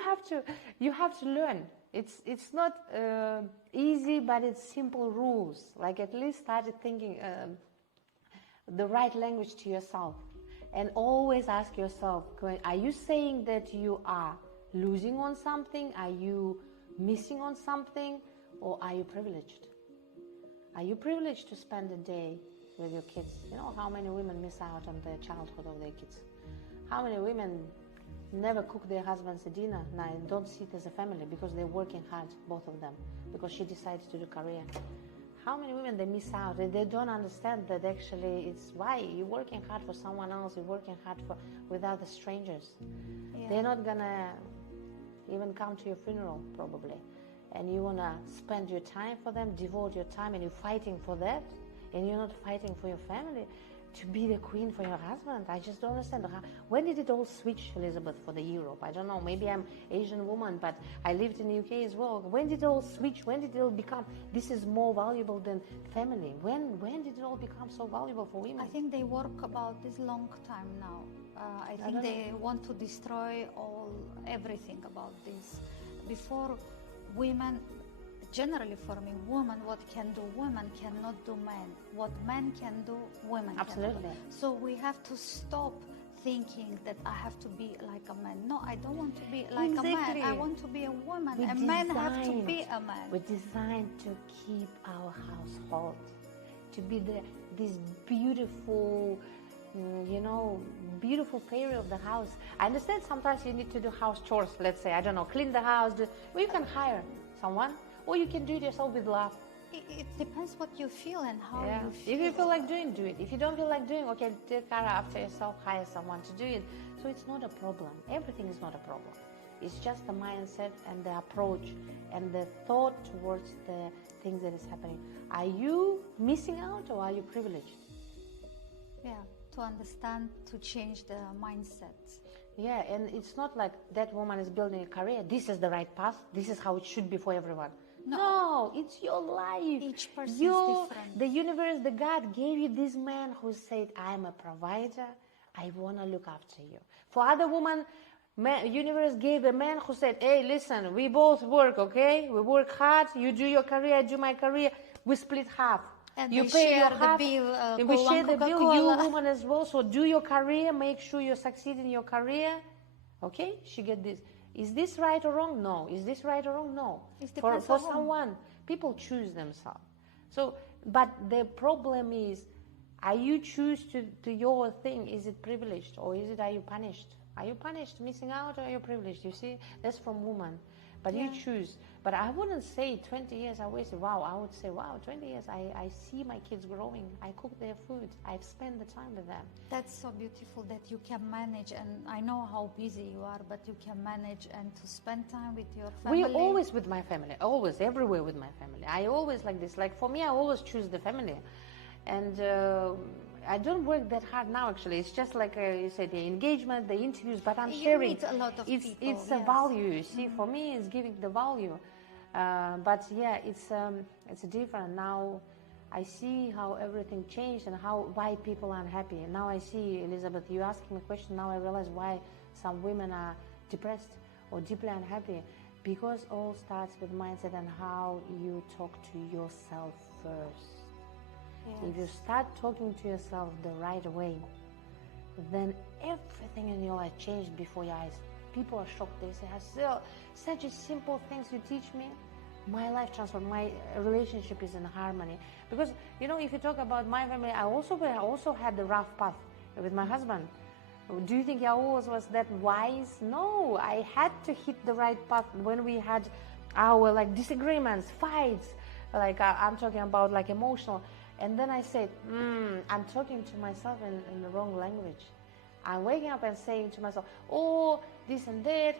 have to learn. It's not easy, but it's simple rules. Like at least started thinking the right language to yourself. And always ask yourself, are you saying that you are losing on something? Are you missing on something? Or are you privileged? Are you privileged to spend a day with your kids? You know how many women miss out on the childhood of their kids? How many women never cook their husbands a dinner and don't sit as a family because they're working hard, both of them, because she decides to do career? How many women they miss out and they don't understand that actually it's why you're working hard for someone else, you're working hard with other strangers. Yeah. They're not gonna even come to your funeral probably. And you wanna spend your time for them, devote your time, and you're fighting for that, and you're not fighting for your family to be the queen for your husband. I just don't understand. When did it all switch, Elizabeth, for the Europe? I don't know. Maybe I'm Asian woman, but I lived in the UK as well. When did it all switch? When did it all become, this is more valuable than family? When did it all become so valuable for women? I think they work about this long time now. I think they want to destroy everything about this. Before, women, generally for me, women, what can do women cannot do men. What men can do, women Absolutely. cannot do. So we have to stop thinking that I have to be like a man. No, I don't want to be like a man. I want to be a woman. A man have to be a man. We're designed to keep our household, to be this beautiful, beautiful fairy of the house. I understand sometimes you need to do house chores, let's say, I don't know, clean the house. You can hire someone, or you can do it yourself with love. It depends what you feel and how you feel. If you feel like doing, do it. If you don't feel like doing, okay, take care after yourself, hire someone to do it. So it's not a problem. Everything is not a problem. It's just the mindset and the approach and the thought towards the things that is happening. Are you missing out or are you privileged? Yeah, to understand, to change the mindset. Yeah, and it's not like that woman is building a career. This is the right path. This is how it should be for everyone. No, it's your life. Each person is different. The universe, the God gave you this man who said, I'm a provider. I want to look after you. For other women, universe gave a man who said, hey, listen, we both work, okay? We work hard. You do your career, I do my career. We split half. And you we pay share your the half, bill. we share the bill, you woman as well. So do your career, make sure you succeed in your career. Okay, she get this. Is this right or wrong? No. Is this right or wrong? No. For someone, people choose themselves. So, but the problem is, are you choose to do your thing? Is it privileged or are you punished? Are you punished, missing out, or are you privileged? You see, that's from woman. But Yeah. you choose. But I wouldn't say 20 years I wasted. Wow, I would say, wow, 20 years I see my kids growing. I cook their food. I've spent the time with them. That's so beautiful that you can manage, and I know how busy you are, but you can manage and to spend time with your family. We always with my family, always, everywhere with my family. I always like this. Like for me, I always choose the family. And I don't work that hard now, actually. It's just like you said, the engagement, the interviews, but I'm You sharing. meet a lot of it's people, it's a yes. value, you see. For me, it's giving the value. But yeah, it's different now. I see how everything changed and why people are unhappy. And now I see, Elizabeth, you asking me a question. Now I realize why some women are depressed or deeply unhappy, because all starts with mindset and how you talk to yourself first. Yes. If you start talking to yourself the right way, then everything in your life changed before your eyes. People are shocked. They say, Asel, such a simple things you teach me. My life transformed. My relationship is in harmony. Because, you know, if you talk about my family, I also had the rough path with my husband. Do you think I always was that wise? No, I had to hit the right path when we had our like disagreements, fights, like I'm talking about like emotional. And then I said, I'm talking to myself in the wrong language. I'm waking up and saying to myself, oh, this and that,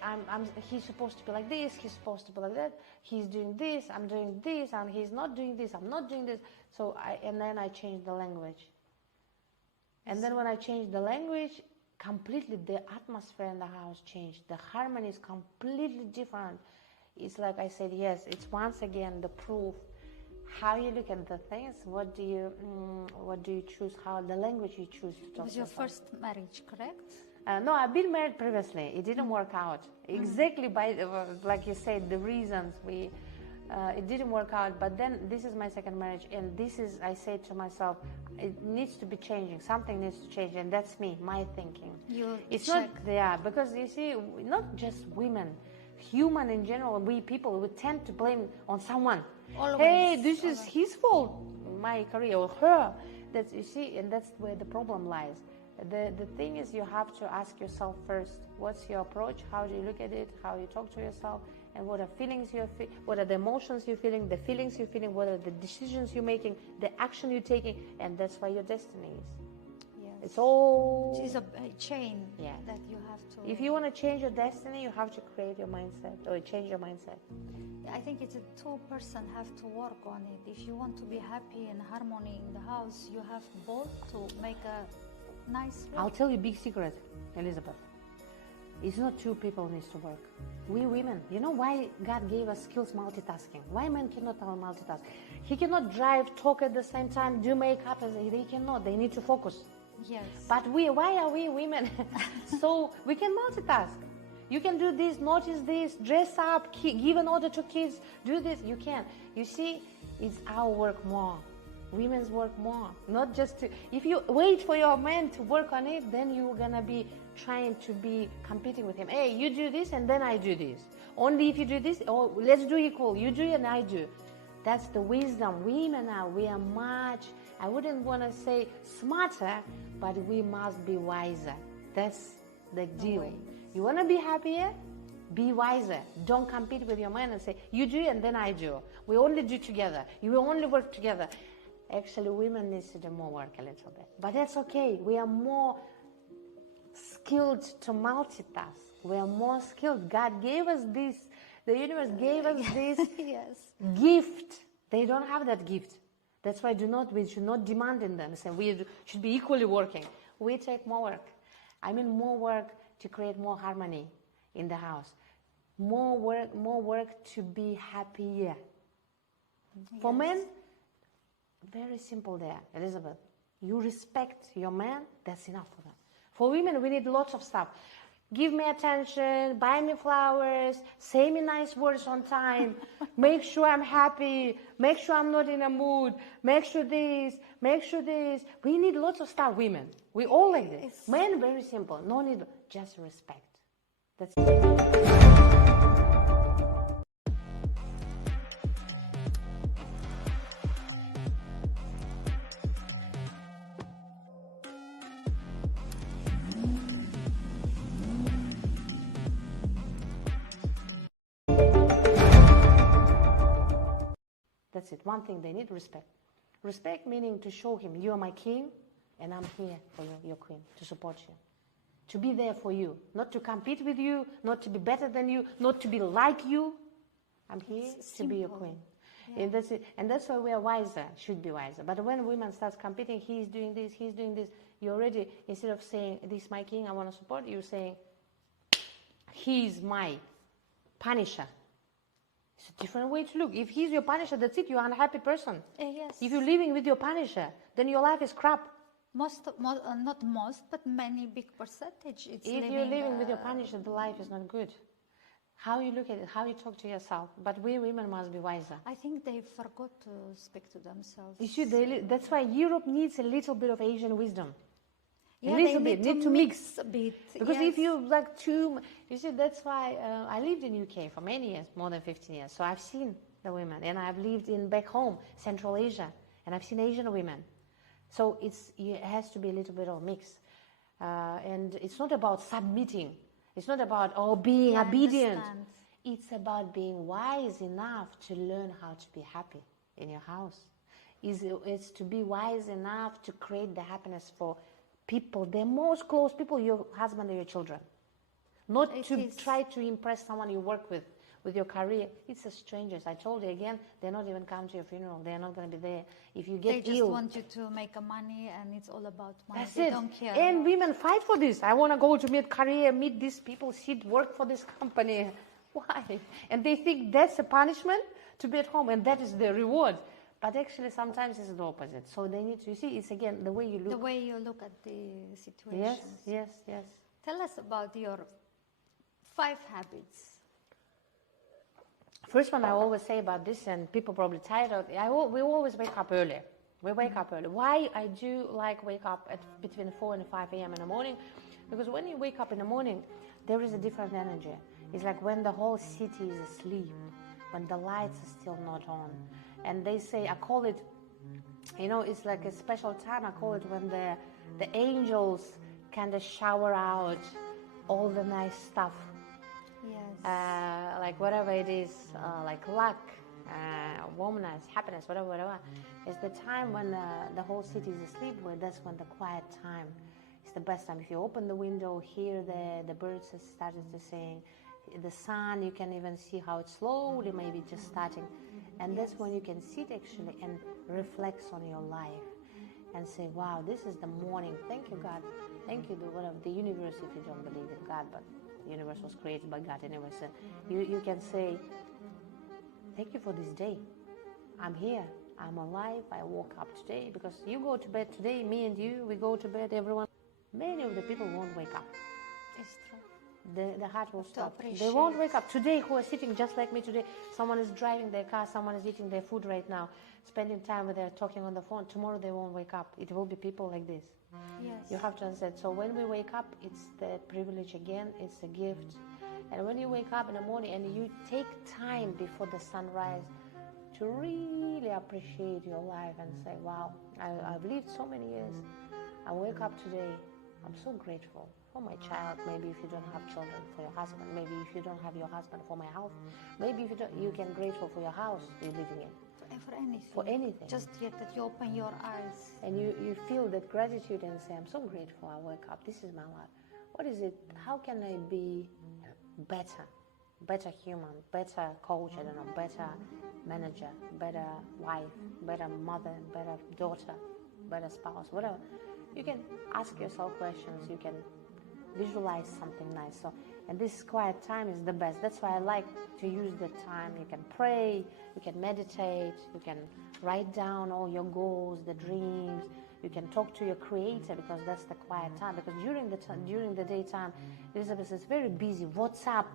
he's supposed to be like this, he's supposed to be like that, he's doing this, I'm doing this, and he's not doing this, I'm not doing this. So and then I changed the language. And then when I changed the language, completely the atmosphere in the house changed. The harmony is completely different. It's like I said, yes, it's once again the proof. How you look at the things, what do you choose, how the language you choose to talk. It was your about. first marriage, correct? No, I've been married previously. It didn't work out. Exactly by, like you said, the reasons it didn't work out. But then this is my second marriage, and this is, I say to myself, it needs to be changing. Something needs to change, and that's me, my thinking. It's not there, because you see, not just women, human in general, we people, we tend to blame on someone. Always. Hey, this is his fault, my career, or her. That's, you see, and that's where the problem lies. The thing is, you have to ask yourself first, what's your approach? How do you look at it? How you talk to yourself? And what are feelings you're what are the emotions you're feeling, the feelings you're feeling, what are the decisions you're making, the action you're taking, and that's where your destiny is. Yes. It's all... It is a chain that you have to... If you want to change your destiny, you have to create your mindset, or change your mindset. I think it's a two-person have to work on it. If you want to be happy and harmony in the house, you have both to make a nice work. I'll tell you a big secret, Elizabeth. It's not two people needs to work. We women, you know why God gave us skills multitasking? Why men cannot multitask? He cannot drive, talk at the same time, do makeup, they cannot. They need to focus. Yes. But why are we women? So we can multitask. You can do this, notice this, dress up, give an order to kids, do this. You can. You see, it's our work more. Women's work more. Not just to, if you wait for your man to work on it, then you're going to be trying to be competing with him. Hey, you do this and then I do this. Only if you do this, oh, let's do equal. You do and I do. That's the wisdom. Women are, we are much, I wouldn't want to say smarter, but we must be wiser. That's the deal. You want to be happier? Be wiser. Don't compete with your man and say, you do and then I do. We only do together. You only work together. Actually, women need to do more work a little bit. But that's okay. We are more skilled to multitask. We are more skilled. God gave us this. The universe gave us this gift. They don't have that gift. That's why we should not demand in them. Say we should be equally working. We take more work. I mean more work to create more harmony in the house. More work to be happier. For men, very simple there, Elizabeth. You respect your man, that's enough for them. For women, we need lots of stuff. Give me attention, buy me flowers, say me nice words on time, make sure I'm happy, make sure I'm not in a mood, make sure this, make sure this. We need lots of stuff, women. We all like this. Men, very simple. No need, just respect. That's it. That's it. One thing they need, respect. Respect meaning to show him, you are my king, and I'm here for you, your queen, to support you. To be there for you, not to compete with you, not to be better than you, not to be like you. I'm here to be your queen. Yeah. And that's it. And that's why we are wiser, should be wiser. But when women start competing, he's doing this, you already, instead of saying, this is my king, I want to support, you're saying, he's my punisher. It's a different way to look. If he's your punisher, that's it, you're an unhappy person. Yes. If you're living with your punisher, then your life is crap. Not most, but many big percentage. If you're living with your punisher, the life is not good. How you look at it, how you talk to yourself. But we women must be wiser. I think they forgot to speak to themselves. You see, that's why Europe needs a little bit of Asian wisdom. Yeah, a little they bit, need to mix a bit. Because if you like too, you see, that's why I lived in UK for many years, more than 15 years. So I've seen the women, and I've lived in back home, Central Asia, and I've seen Asian women. So it has to be a little bit of a mix. And it's not about submitting. It's not about, being obedient. It's about being wise enough to learn how to be happy in your house. It's to be wise enough to create the happiness for people, the most close people, your husband or your children. Not to try to impress someone you work with your career. It's the strangers. I told you again, they're not even coming to your funeral. They're not going to be there. If you get ill, they just want you to make money, and it's all about money. That's they it. Don't care. And women fight for this. I want to go to meet career, meet these people, work for this company. Why? And they think that's a punishment to be at home, and that is the reward. But actually, sometimes it's the opposite. So they need to, you see, it's again the way you look. The way you look at the situation. Yes. Tell us about your 5 habits. First one I always say about this, and people probably tired of it, we always wake up early. We wake up early. Why I do like wake up at between 4 and 5 a.m. in the morning? Because when you wake up in the morning, there is a different energy. It's like when the whole city is asleep, when the lights are still not on. And they say, I call it, it's like a special time. I call it when the angels kind of shower out all the nice stuff. Yes. Like whatever it is, like luck, warmness, happiness, whatever. It's the time when the whole city is asleep. That's when the quiet time is the best time. If you open the window, hear the birds are starting to sing. The sun, you can even see how it's slowly maybe just starting. And that's when you can sit actually and reflect on your life and say, wow, this is the morning. Thank you, God. Thank you, the universe, if you don't believe in God, but the universe was created by God anyway. So you can say, thank you for this day. I'm here. I'm alive. I woke up today. Because you go to bed today, me and you, we go to bed, everyone. Many of the people won't wake up. It's true. The heart will stop. They won't wake up. Today, who are sitting just like me today, someone is driving their car, someone is eating their food right now, spending time with them, talking on the phone. Tomorrow they won't wake up. It will be people like this. Yes. You have to understand. So when we wake up, it's the privilege again, it's a gift. And when you wake up in the morning and you take time before the sunrise to really appreciate your life and say, wow, I've lived so many years. I wake up today, I'm so grateful. For my child, maybe if you don't have children, for your husband, maybe if you don't have your husband, for my health, maybe if you don't, you can grateful for your house you're living in. For anything. For anything. Just yet that you open your eyes. And you feel that gratitude and say, I'm so grateful I wake up, this is my life. What is it, how can I be better human, better coach, I don't know, better manager, better wife, better mother, better daughter, better spouse, whatever. You can ask yourself questions, you can visualize something nice. So, and this quiet time is the best. That's why I like to use the time. You can pray, you can meditate, you can write down all your goals, the dreams. You can talk to your creator because that's the quiet time. Because during the daytime, Elizabeth is very busy. WhatsApp,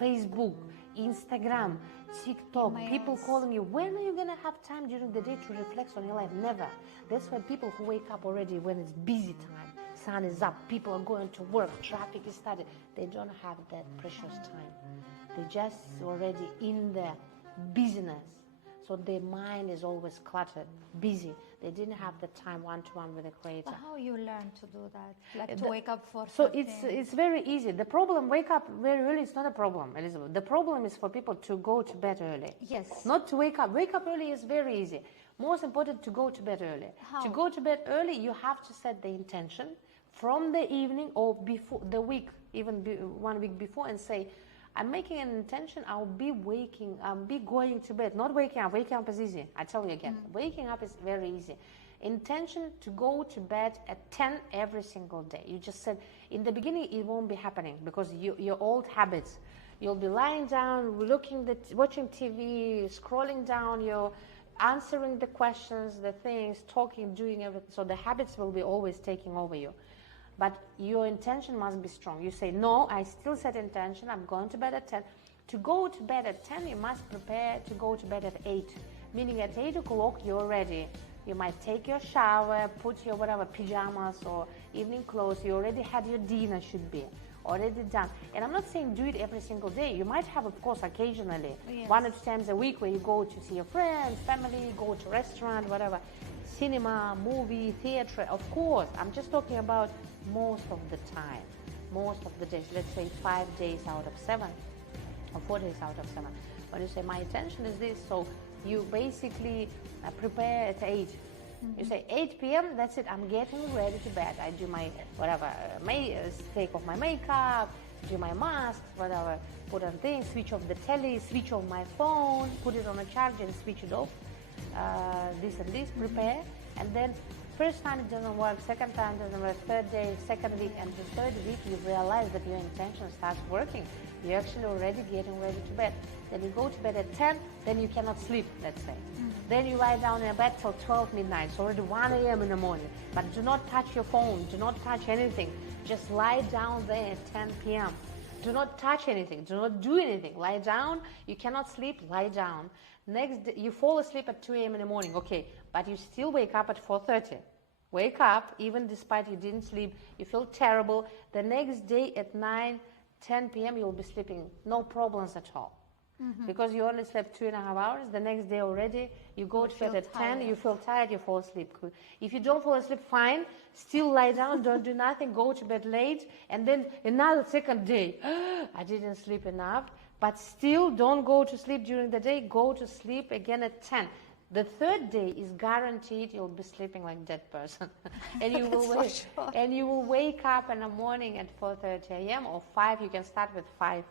Facebook, Instagram, TikTok, people calling you. When are you going to have time during the day to reflect on your life? Never. That's why people who wake up already when it's busy time, sun is up, people are going to work, traffic is started, they don't have that precious time. They're just already in the busyness. So their mind is always cluttered, busy. They didn't have the time one-to-one with the creator. But how you learn to do that? Like to wake up for So 13? it's very easy. The problem, wake up very early, is not a problem, Elizabeth. The problem is for people to go to bed early. Yes. Not to wake up. Wake up early is very easy. Most important to go to bed early. How? To go to bed early, you have to set the intention from the evening or before the week, even 1 week before, and say, I'm making an intention, I'll be going to bed. Not waking up. Waking up is easy. I tell you again. Waking up is very easy. Intention to go to bed at 10 every single day. You just said, in the beginning it won't be happening because your old habits. You'll be lying down, watching TV, scrolling down, you're answering the questions, the things, talking, doing everything. So the habits will be always taking over you. But your intention must be strong. You say, no, I still set intention, I'm going to bed at 10. To go to bed at 10, you must prepare to go to bed at 8. Meaning at 8 o'clock, you're ready. You might take your shower, put your whatever, pajamas or evening clothes. You already had your dinner, should be already done. And I'm not saying do it every single day. You might have, of course, occasionally, 1 or 2 times a week where you go to see your friends, family, go to restaurant, whatever, cinema, movie, theater. Of course, I'm just talking about most of the time, most of the days. Let's say 5 days out of 7 or 4 days out of 7. When you say my intention is this, so you basically prepare at 8. You say 8 p.m. That's it. I'm getting ready to bed. I do my whatever, take off my makeup, do my mask, whatever, put on things, switch off the telly, switch off my phone, put it on a charger and switch it off. This and this, prepare, and then first time it doesn't work, second time it doesn't work, third day, second week, and the third week you realize that your intention starts working. You're actually already getting ready to bed. Then you go to bed at 10, then you cannot sleep, let's say. Then you lie down in bed till 12 midnight, it's already 1 a.m. in the morning. But do not touch your phone, do not touch anything. Just lie down there at 10 p.m. Do not touch anything, do not do anything. Lie down, you cannot sleep, lie down. Next day, you fall asleep at 2 a.m. in the morning, okay, but you still wake up at 4:30. Wake up, even despite you didn't sleep, you feel terrible. The next day at 9, 10 p.m. you'll be sleeping, no problems at all. Because you only slept 2.5 hours, the next day already, you go to bed at 10, you feel tired, you fall asleep. If you don't fall asleep, fine, still lie down, don't do nothing, go to bed late, and then another second day, I didn't sleep enough, but still don't go to sleep during the day, go to sleep again at 10. The third day is guaranteed you'll be sleeping like a dead person. And you will wake up in the morning at 4:30 a.m. or 5, you can start with 5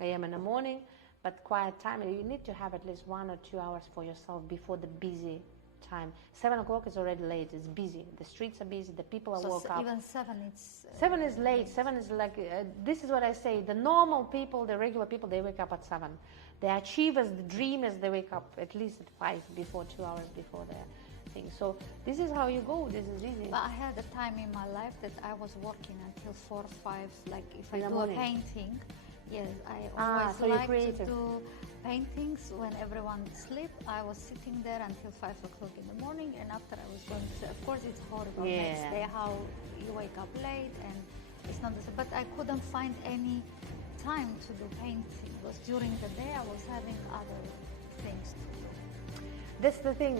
a.m. in the morning. But quiet time, you need to have at least 1 or 2 hours for yourself before the busy time. 7 o'clock is already late, it's busy. The streets are busy, the people are woke up. Even 7, it's... 7 is late, 7 is like, this is what I say, the normal people, the regular people, they wake up at 7. The achievers, the dreamers, they wake up at least at 5, before 2 hours before their thing. So this is how you go, this is easy. But I had a time in my life that I was working until 4 or 5, like if I do morning. a painting. Yes, I always like to do paintings when everyone sleep. I was sitting there until 5 o'clock in the morning, and after I was going to say, of course it's horrible next day how you wake up late and it's not the same. But I couldn't find any time to do painting because during the day I was having other things to do. That's the thing,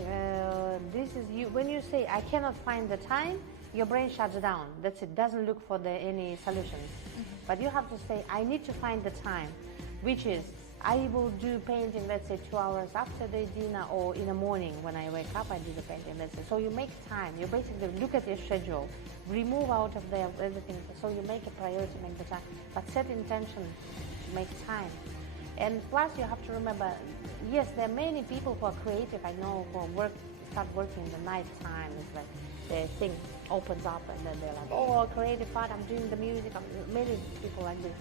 this is you. When you say I cannot find the time, your brain shuts down. That's it, doesn't look for any solutions. But you have to say, I need to find the time, which is, I will do painting, let's say 2 hours after the dinner or in the morning when I wake up, I do the painting, let's say. So you make time, you basically look at your schedule, remove out of there everything, so you make a priority, make the time, but set intention, make time. And plus you have to remember, yes, there are many people who are creative, I know, who start working in the night time, it's like, the thing opens up and then they're like, oh, creative part, I'm doing the music, many people like this.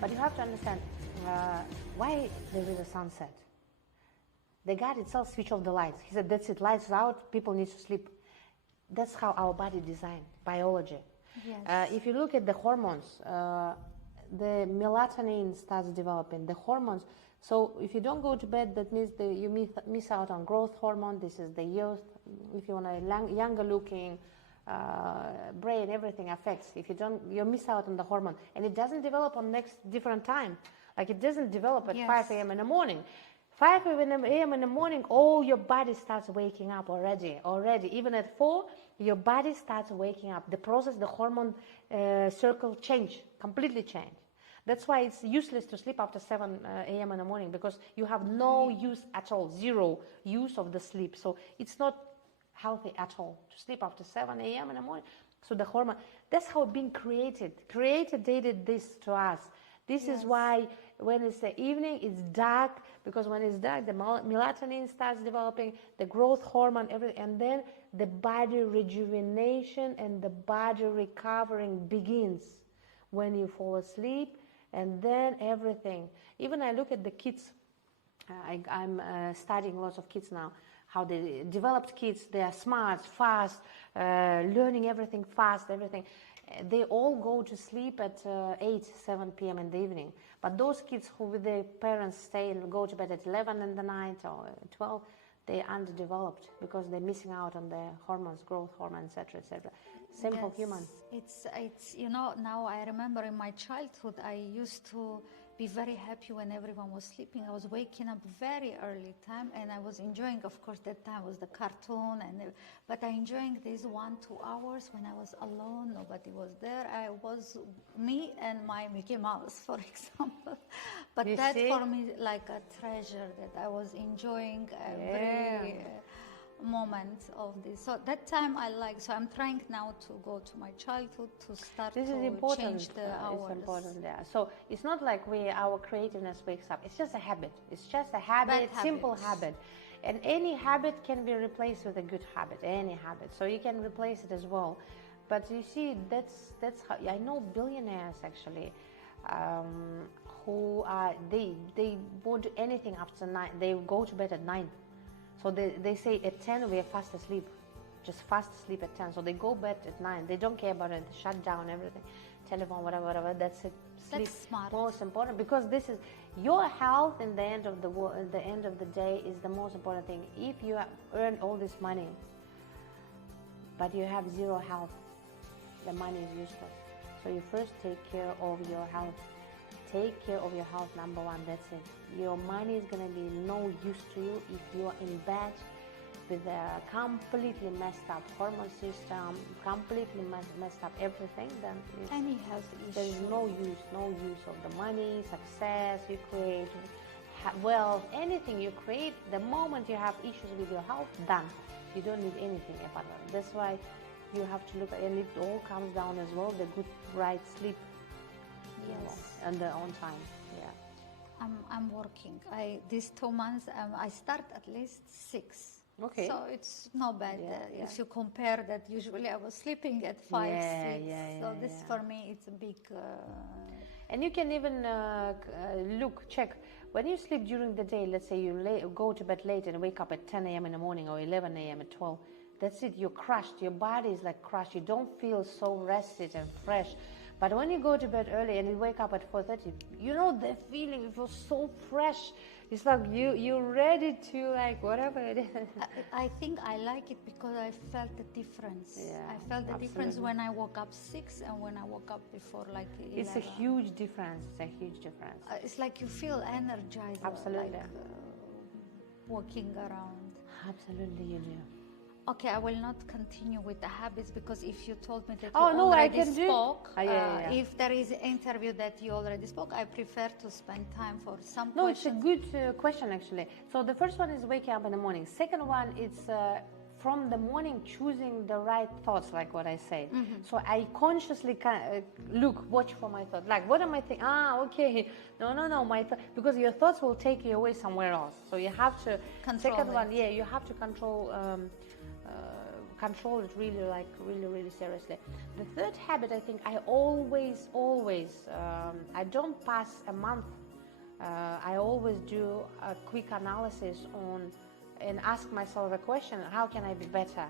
But you have to understand why there is a sunset. The God itself switched off the lights. He said, that's it, lights out, people need to sleep. That's how our body designed, biology. Yes. If you look at the hormones, the melatonin starts developing, the hormones. So if you don't go to bed, that means you miss out on growth hormone. This is the youth. If you want a younger looking brain, everything affects. If you don't, you miss out on the hormone. And it doesn't develop on next different time. Like it doesn't develop at 5 a.m. in the morning. 5 a.m. in the morning, all your body starts waking up already. Even at 4, your body starts waking up. The process, the hormone circle completely change. That's why it's useless to sleep after 7 a.m. in the morning, because you have no use at all, zero use of the sleep. So it's not healthy at all to sleep after 7 a.m. in the morning. So the hormone, that's how it's been created. They did this to us. This is why when it's the evening, it's dark, because when it's dark, the melatonin starts developing, the growth hormone, everything, and then the body rejuvenation and the body recovering begins when you fall asleep, and then everything. Even I look at the kids, I'm studying lots of kids now, how they developed kids, they are smart, fast, learning everything fast, everything. They all go to sleep at 8, 7 p.m. in the evening. But those kids who with their parents stay and go to bed at 11 in the night or 12, they're underdeveloped because they're missing out on the hormones, growth hormone, etc., etc. Same for human. It's now I remember in my childhood I used to be very happy when everyone was sleeping. I was waking up very early time, and I was enjoying, of course, that time was the cartoon, but I enjoying these 1-2 hours when I was alone, nobody was there. I was me and my Mickey Mouse, for example. But that's for me like a treasure that I was enjoying every moment of this. So that time I like. So I'm trying now to go to my childhood to start this to is important. Change the hours. It's important, yeah. So it's not like our creativeness wakes up. It's just a habit. It's just a habit, simple habit. And any habit can be replaced with a good habit, any habit. So you can replace it as well. But you see, that's how I know billionaires actually, who are they won't do anything after 9. They go to bed at 9. So they say at 10 we are fast asleep, just fast asleep at 10. So they go bed at 9. They don't care about it. They shut down everything, telephone, whatever. That's it. Sleep. That's smart. Most important, because this is your health. In the end of the day is the most important thing. If you earn all this money, but you have zero health, the money is useless. So you first take care of your health. Take care of your health, number one, that's it. Your money is going to be no use to you if you are in bed with a completely messed up hormone system, completely messed up everything, then any health issue. There is no use of the money, success you create, wealth, anything you create. The moment you have issues with your health, done. You don't need anything apart from it. That's why you have to look at, and it all comes down as well, the good, right sleep. Yes. And the on time, yeah. I'm working. These 2 months I start at least 6. Okay. So it's not bad. Yeah. If you compare that, usually I was sleeping at 5, 6. So this for me it's a big. And you can even check when you sleep during the day. Let's say you go to bed late and wake up at 10 a.m. in the morning or 11 a.m. at 12. That's it. You're crushed. Your body is like crushed. You don't feel so rested and fresh. But when you go to bed early and you wake up at 4:30, you know the feeling, you feel so fresh. It's like you're ready to like whatever it is. I think I like it because I felt the difference. Yeah, I felt the difference when I woke up 6 and when I woke up before like 11. It's a huge difference. It's a huge difference. It's like you feel energized. Absolutely. Like, walking around. Absolutely, you do. Okay, I will not continue with the habits because if you told me that you already spoke, if there is an interview that you already spoke, I prefer to spend time for some No, questions. it's a good question actually. So the first one is waking up in the morning. Second one is from the morning choosing the right thoughts, like what I said. So I consciously watch for my thoughts. Like, what am I thinking? Okay, no, my because your thoughts will take you away somewhere else. So you have to you have to control it really seriously. The third habit, I think, I always I don't pass a month. I always do a quick analysis on and ask myself a question: how can I be better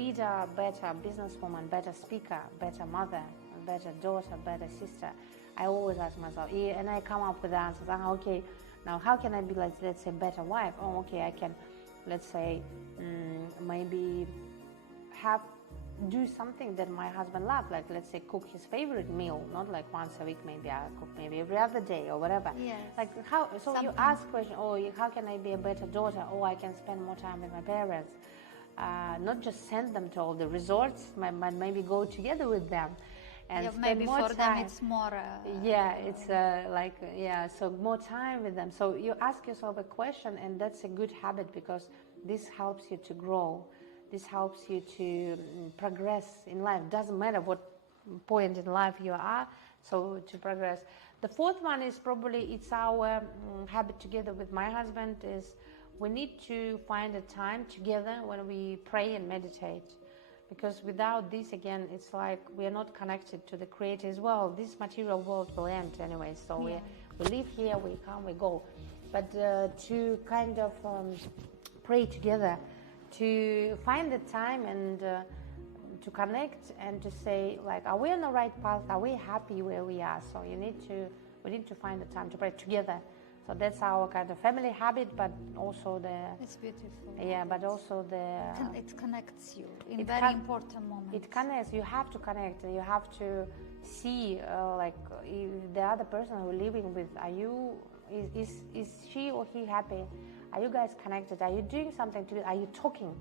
leader, better businesswoman, better speaker, better mother, better daughter, better sister? I always ask myself, and I come up with the answers. Okay, now how can I be, like, let's say, better wife? Oh, okay, I can, let's say, maybe have do something that my husband loves, like let's say cook his favorite meal, not like once a week, maybe I cook maybe every other day or whatever. Yes. Like how, so you ask question, how can I be a better daughter? I can spend more time with my parents. Not just send them to all the resorts, maybe go together with them. And spend maybe more for time. them it's more. So more time with them. So you ask yourself a question, and that's a good habit because this helps you to grow. This helps you to progress in life. Doesn't matter what point in life you are, so to progress. The fourth one is probably it's our habit together with my husband is we need to find a time together when we pray and meditate. Because without this, again, it's like we are not connected to the Creator as well. This material world will end anyway. So we live here, we come, we go. But to kind of pray together, to find the time and to connect and to say, like, are we on the right path? Are we happy where we are? So we need to find the time to pray together. So that's our kind of family habit, but also It's beautiful. Yeah, but also it connects you in very important moments. It connects. You have to connect. You have to see, like, if the other person who you're living with, is she or he happy? Are you guys connected? Are you doing something together? Are you talking?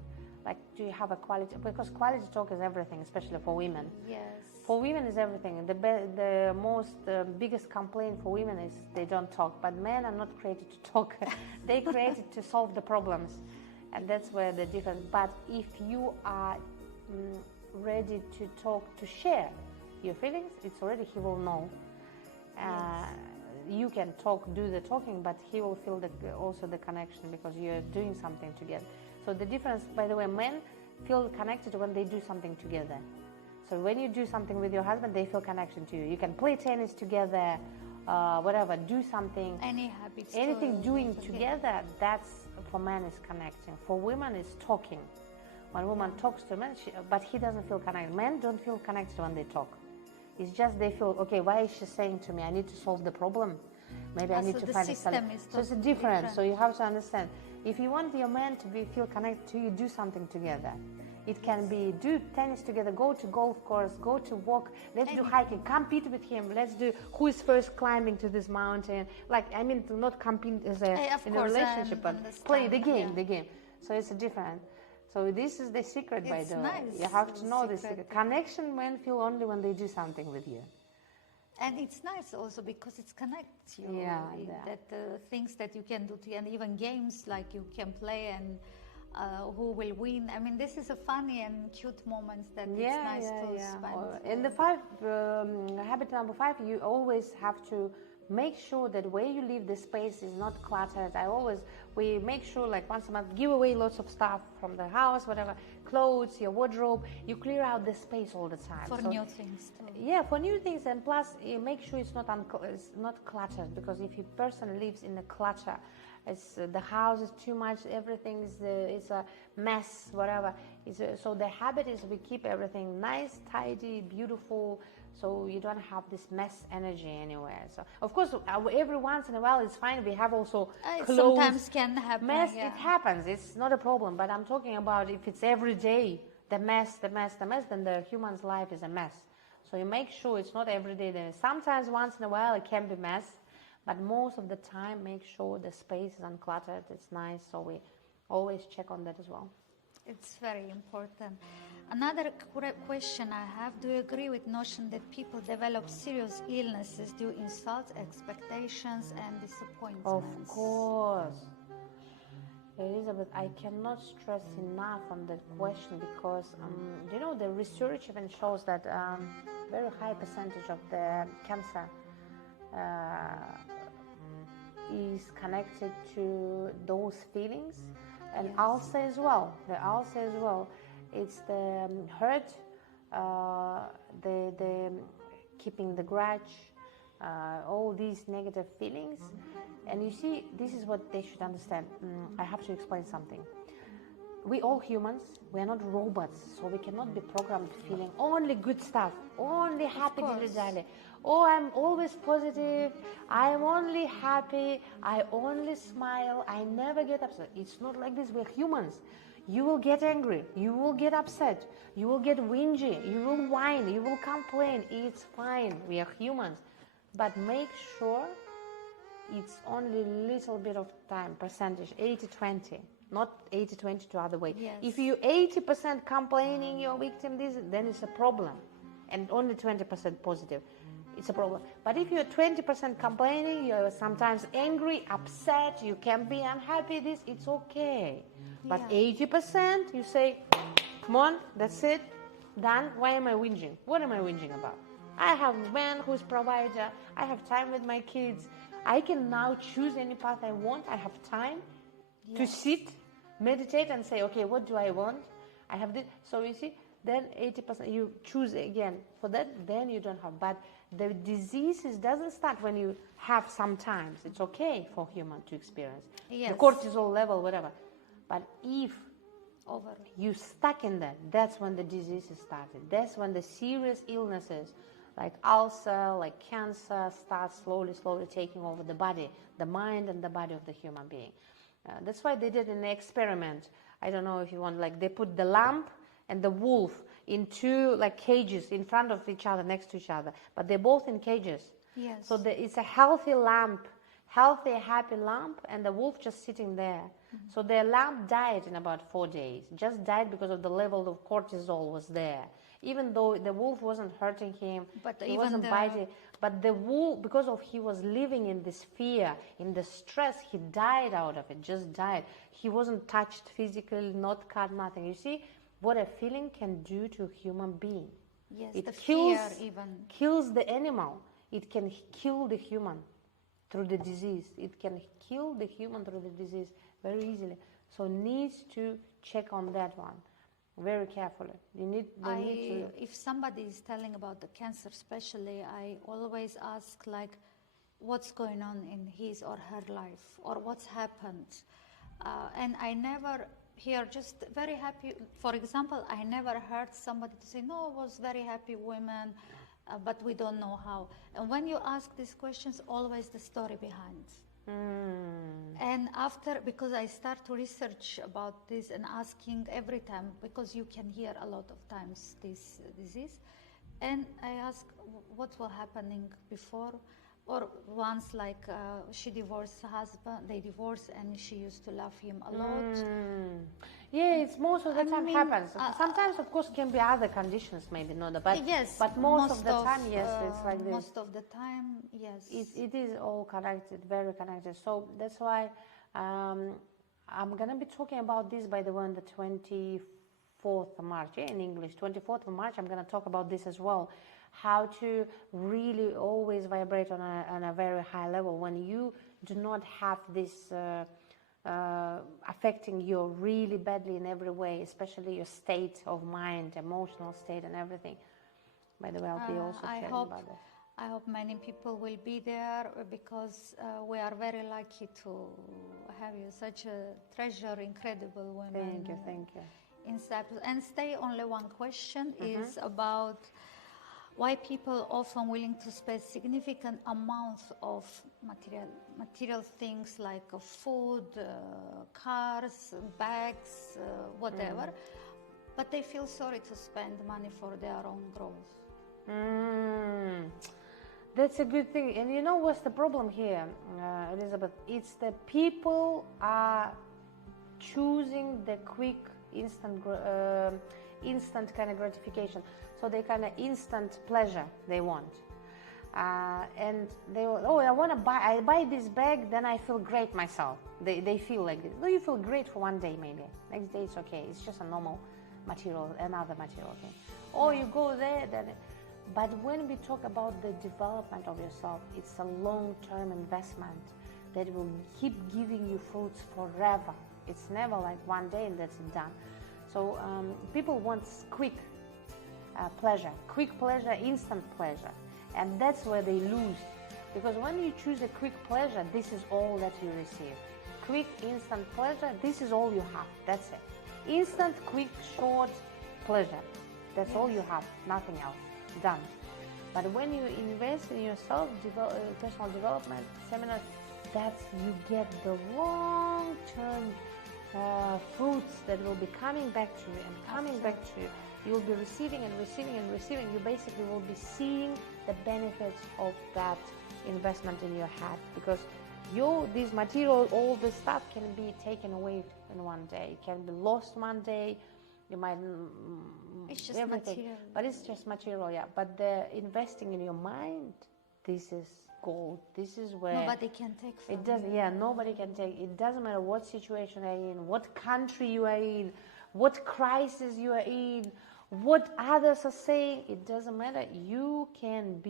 Like, do you have a quality? Because quality talk is everything, especially for women. Yes. For women is everything. The biggest complaint for women is they don't talk. But men are not created to talk. They created to solve the problems, and that's where the difference. But if you are ready to talk, to share your feelings, it's already he will know. You can talk, do the talking, but he will feel also the connection because you're doing something together. So the difference, by the way, men feel connected when they do something together. So when you do something with your husband, they feel connection to you. You can play tennis together, whatever, do something. Any habits. Anything doing together, that's for men is connecting. For women is talking. When a woman talks to a man, but he doesn't feel connected. Men don't feel connected when they talk. It's just they feel, okay, why is she saying to me? I need to solve the problem. Maybe I need to find a solution. So it's different. So you have to understand. If you want your man to feel connected to you, do something together. It can be do tennis together, go to golf course, go to walk, let's do hiking, compete with him, let's do who is first climbing to this mountain. Like, I mean, to not compete as in a relationship, but play the game. So it's different. So this is the secret, by the way. You have to know the secret. Connection men feel only when they do something with you. And it's nice also because it connects you. Yeah. That things that you can do together, and even games like you can play and who will win. I mean, this is a funny and cute moments that it's nice to spend. In the habit number 5, you always have to make sure that where you live, the space is not cluttered. We make sure, like, once a month, give away lots of stuff from the house, whatever, clothes, your wardrobe. You clear out the space all the time. For new things too. Yeah, for new things, and plus you make sure it's not cluttered, because if a person lives in a clutter, the house is too much, everything is a mess, whatever. So the habit is we keep everything nice, tidy, beautiful, so you don't have this mess energy anywhere. So of course, every once in a while it's fine. We have also clothes. Sometimes can happen. Mess, it happens. It's not a problem. But I'm talking about if it's every day, the mess, then the human's life is a mess. So you make sure it's not every day. Sometimes once in a while it can be mess, but most of the time make sure the space is uncluttered. It's nice. So we always check on that as well. It's very important. Another question I have, do you agree with notion that people develop serious illnesses due to insults, expectations and disappointments? Of course. Elizabeth, I cannot stress enough on that question because, the research even shows that very high percentage of the cancer is connected to those feelings. And ulcer as well. The ulcer as well. It's the hurt, the keeping the grudge, all these negative feelings. And you see, this is what they should understand. I have to explain something. We all humans, we are not robots, so we cannot be programmed feeling only good stuff, only happy dilly-dally. Oh, I'm always positive, I'm only happy, I only smile, I never get upset. It's not like this, we're humans. You will get angry, you will get upset, you will get whingy, you will whine, you will complain. It's fine, we are humans. But make sure it's only little bit of time, percentage, 80-20, not 80-20 to other way. Yes. If you 80% complaining, you're victim, then it's a problem. And only 20% positive, it's a problem. But if you're 20% complaining, you're sometimes angry, upset, you can be unhappy, it's okay. But 80%, you say, come on, that's it, done. Why am I whinging? What am I whinging about? I have a man who's provider, I have time with my kids, I can now choose any path I want, I have time to sit, meditate and say, okay, what do I want? I have this. So you see, then 80% you choose again for that, then you don't have. But the diseases doesn't start when you have sometimes. It's okay for human to experience the cortisol level, whatever. But if you stuck in that, that's when the diseases started. That's when the serious illnesses like ulcer, like cancer start slowly taking over the body, the mind and the body of the human being. That's why they did an experiment. I don't know if you want, like they put the lamb and the wolf in two like cages in front of each other, next to each other, but they're both in cages. Yes. So it's a healthy lamb, healthy, happy lamb, and the wolf just sitting there. Mm-hmm. So the lamb died in about 4 days, just died because of the level of cortisol was there. Even though the wolf wasn't hurting him, but he wasn't biting, but the wolf, because of he was living in this fear, in the stress, he died out of it, just died. He wasn't touched physically, not cut, nothing. You see what a feeling can do to a human being. Yes, it the kills, fear even. Kills the animal. It can kill the human through the disease. It can kill the human through the disease very easily. So needs to check on that one very carefully. If somebody is telling about the cancer especially, I always ask like, what's going on in his or her life, or what's happened. And I never hear just very happy, for example, I never heard somebody to say, no, I was very happy women, but we don't know how. And when you ask these questions, always the story behind. And after, because I start to research about this and asking every time, because you can hear a lot of times this disease, and I ask what was happening before, or once like she divorced her husband, they divorced, and she used to love him a lot. Yeah, it's most of the time happens. Sometimes, of course, can be other conditions, maybe not, but yes, but most of the time, yes, it's like this. Most of the time, yes. It is all connected, very connected. So that's why I'm gonna be talking about this, by the way, on the 24th of March, in English. 24th of March, I'm gonna talk about this as well. How to really always vibrate on a very high level when you do not have this affecting you really badly in every way, especially your state of mind, emotional state and everything. By the way, I'll be also sharing about this. I hope many people will be there, because we are very lucky to have you, such a treasure, incredible women. Thank you. In Cyprus. And stay only one question is about why people often willing to spend significant amounts of material things like food, cars, bags, whatever, but they feel sorry to spend money for their own growth. That's a good thing. And you know what's the problem here, Elizabeth? It's that people are choosing the quick, instant kind of gratification. So they kind of instant pleasure they want. And they will, I buy this bag, then I feel great myself. They feel like this. No, you feel great for one day maybe. Next day it's okay. It's just a normal material, another material thing. Or you go there, then. But when we talk about the development of yourself, it's a long-term investment that will keep giving you fruits forever. It's never like one day and that's it done. So people want quick pleasure, instant pleasure. And that's where they lose. Because when you choose a quick pleasure, this is all that you receive. Quick, instant pleasure, this is all you have. That's it. Instant, quick, short pleasure. That's all you have, nothing else. Done. But when you invest in yourself, personal development seminars, you get the long-term fruits that will be coming back to you and coming back to you. You will be receiving and receiving and receiving. You basically will be seeing the benefits of that investment in your head, because this material, all this stuff can be taken away in one day. It can be lost one day. You might It's just everything, material. but it's just material, yeah. But the investing in your mind, this is gold. This is where Nobody can take from it doesn't. you. Yeah, nobody can take. It doesn't matter what situation you're in, what country you are in, what crisis you are in, what others are saying. It doesn't matter. You can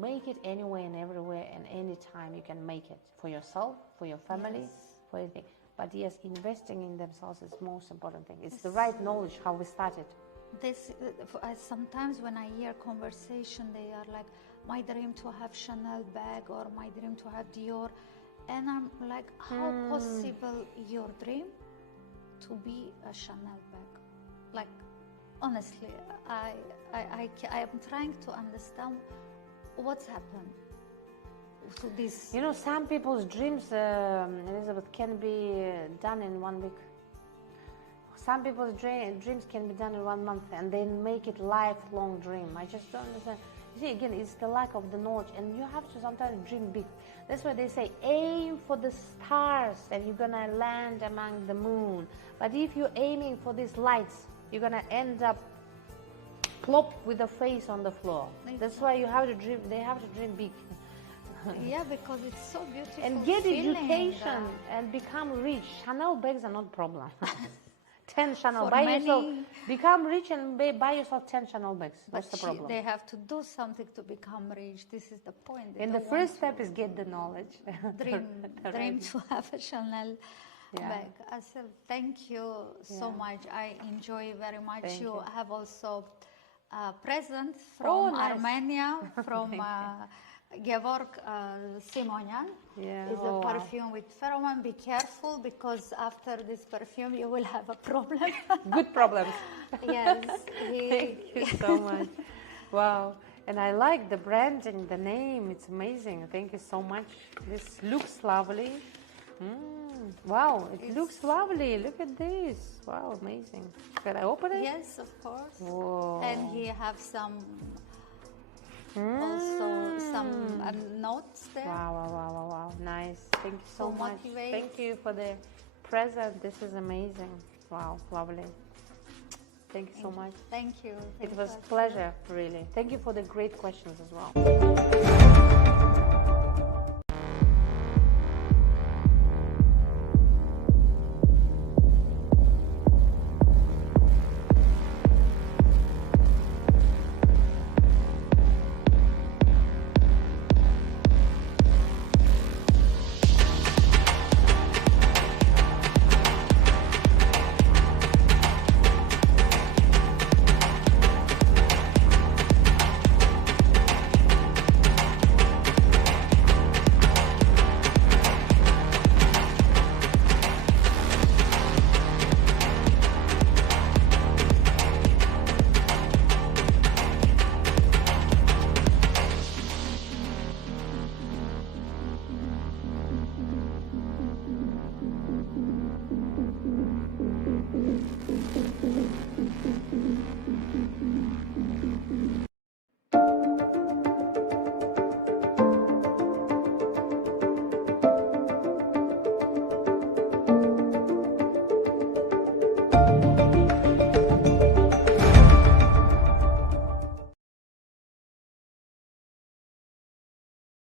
make it anywhere and everywhere and anytime. You can make it for yourself, for your family, for anything. But yes, investing in themselves is the most important thing. It's the right knowledge, how we started. Sometimes when I hear conversation, they are like, my dream to have Chanel bag or my dream to have Dior. And I'm like, how possible your dream to be a Chanel bag? Like, honestly, I am trying to understand what's happened to this. You know, some people's dreams, Elizabeth, can be done in 1 week. Some people's dreams can be done in 1 month, and they make it lifelong dream. I just don't understand. You see, again, it's the lack of the knowledge, and you have to sometimes dream big. That's why they say, aim for the stars, and you're gonna land among the moon. But if you're aiming for these lights, you're gonna end up plop with the face on the floor. That's why you have to dream. They have to dream big. Yeah, because it's so beautiful. And get education and become rich. Chanel bags are not a problem. 10 Chanel. Buy yourself. Become rich and buy yourself 10 Chanel bags. That's the problem. They have to do something to become rich. This is the point. And the first step is get the knowledge. Dream to have a Chanel bag. Asel, thank you so much. I enjoy very much. Thank you. Have also a present from nice. Armenia, from Georg Simonyan. It's a perfume with pheromone. Be careful, because after this perfume you will have a problem. Good problems. Yes. Thank you so much. Wow. And I like the branding, the name. It's amazing. Thank you so much. This looks lovely. Wow, it looks lovely. Look at this. Wow, amazing. Can I open it? Yes, of course. Whoa. And he have some also some notes there. Wow. Nice. Thank you so much. Motivate. Thank you for the present. This is amazing. Wow, lovely. Thank you so much. Thank you. It was a pleasure, really. Thank you for the great questions as well.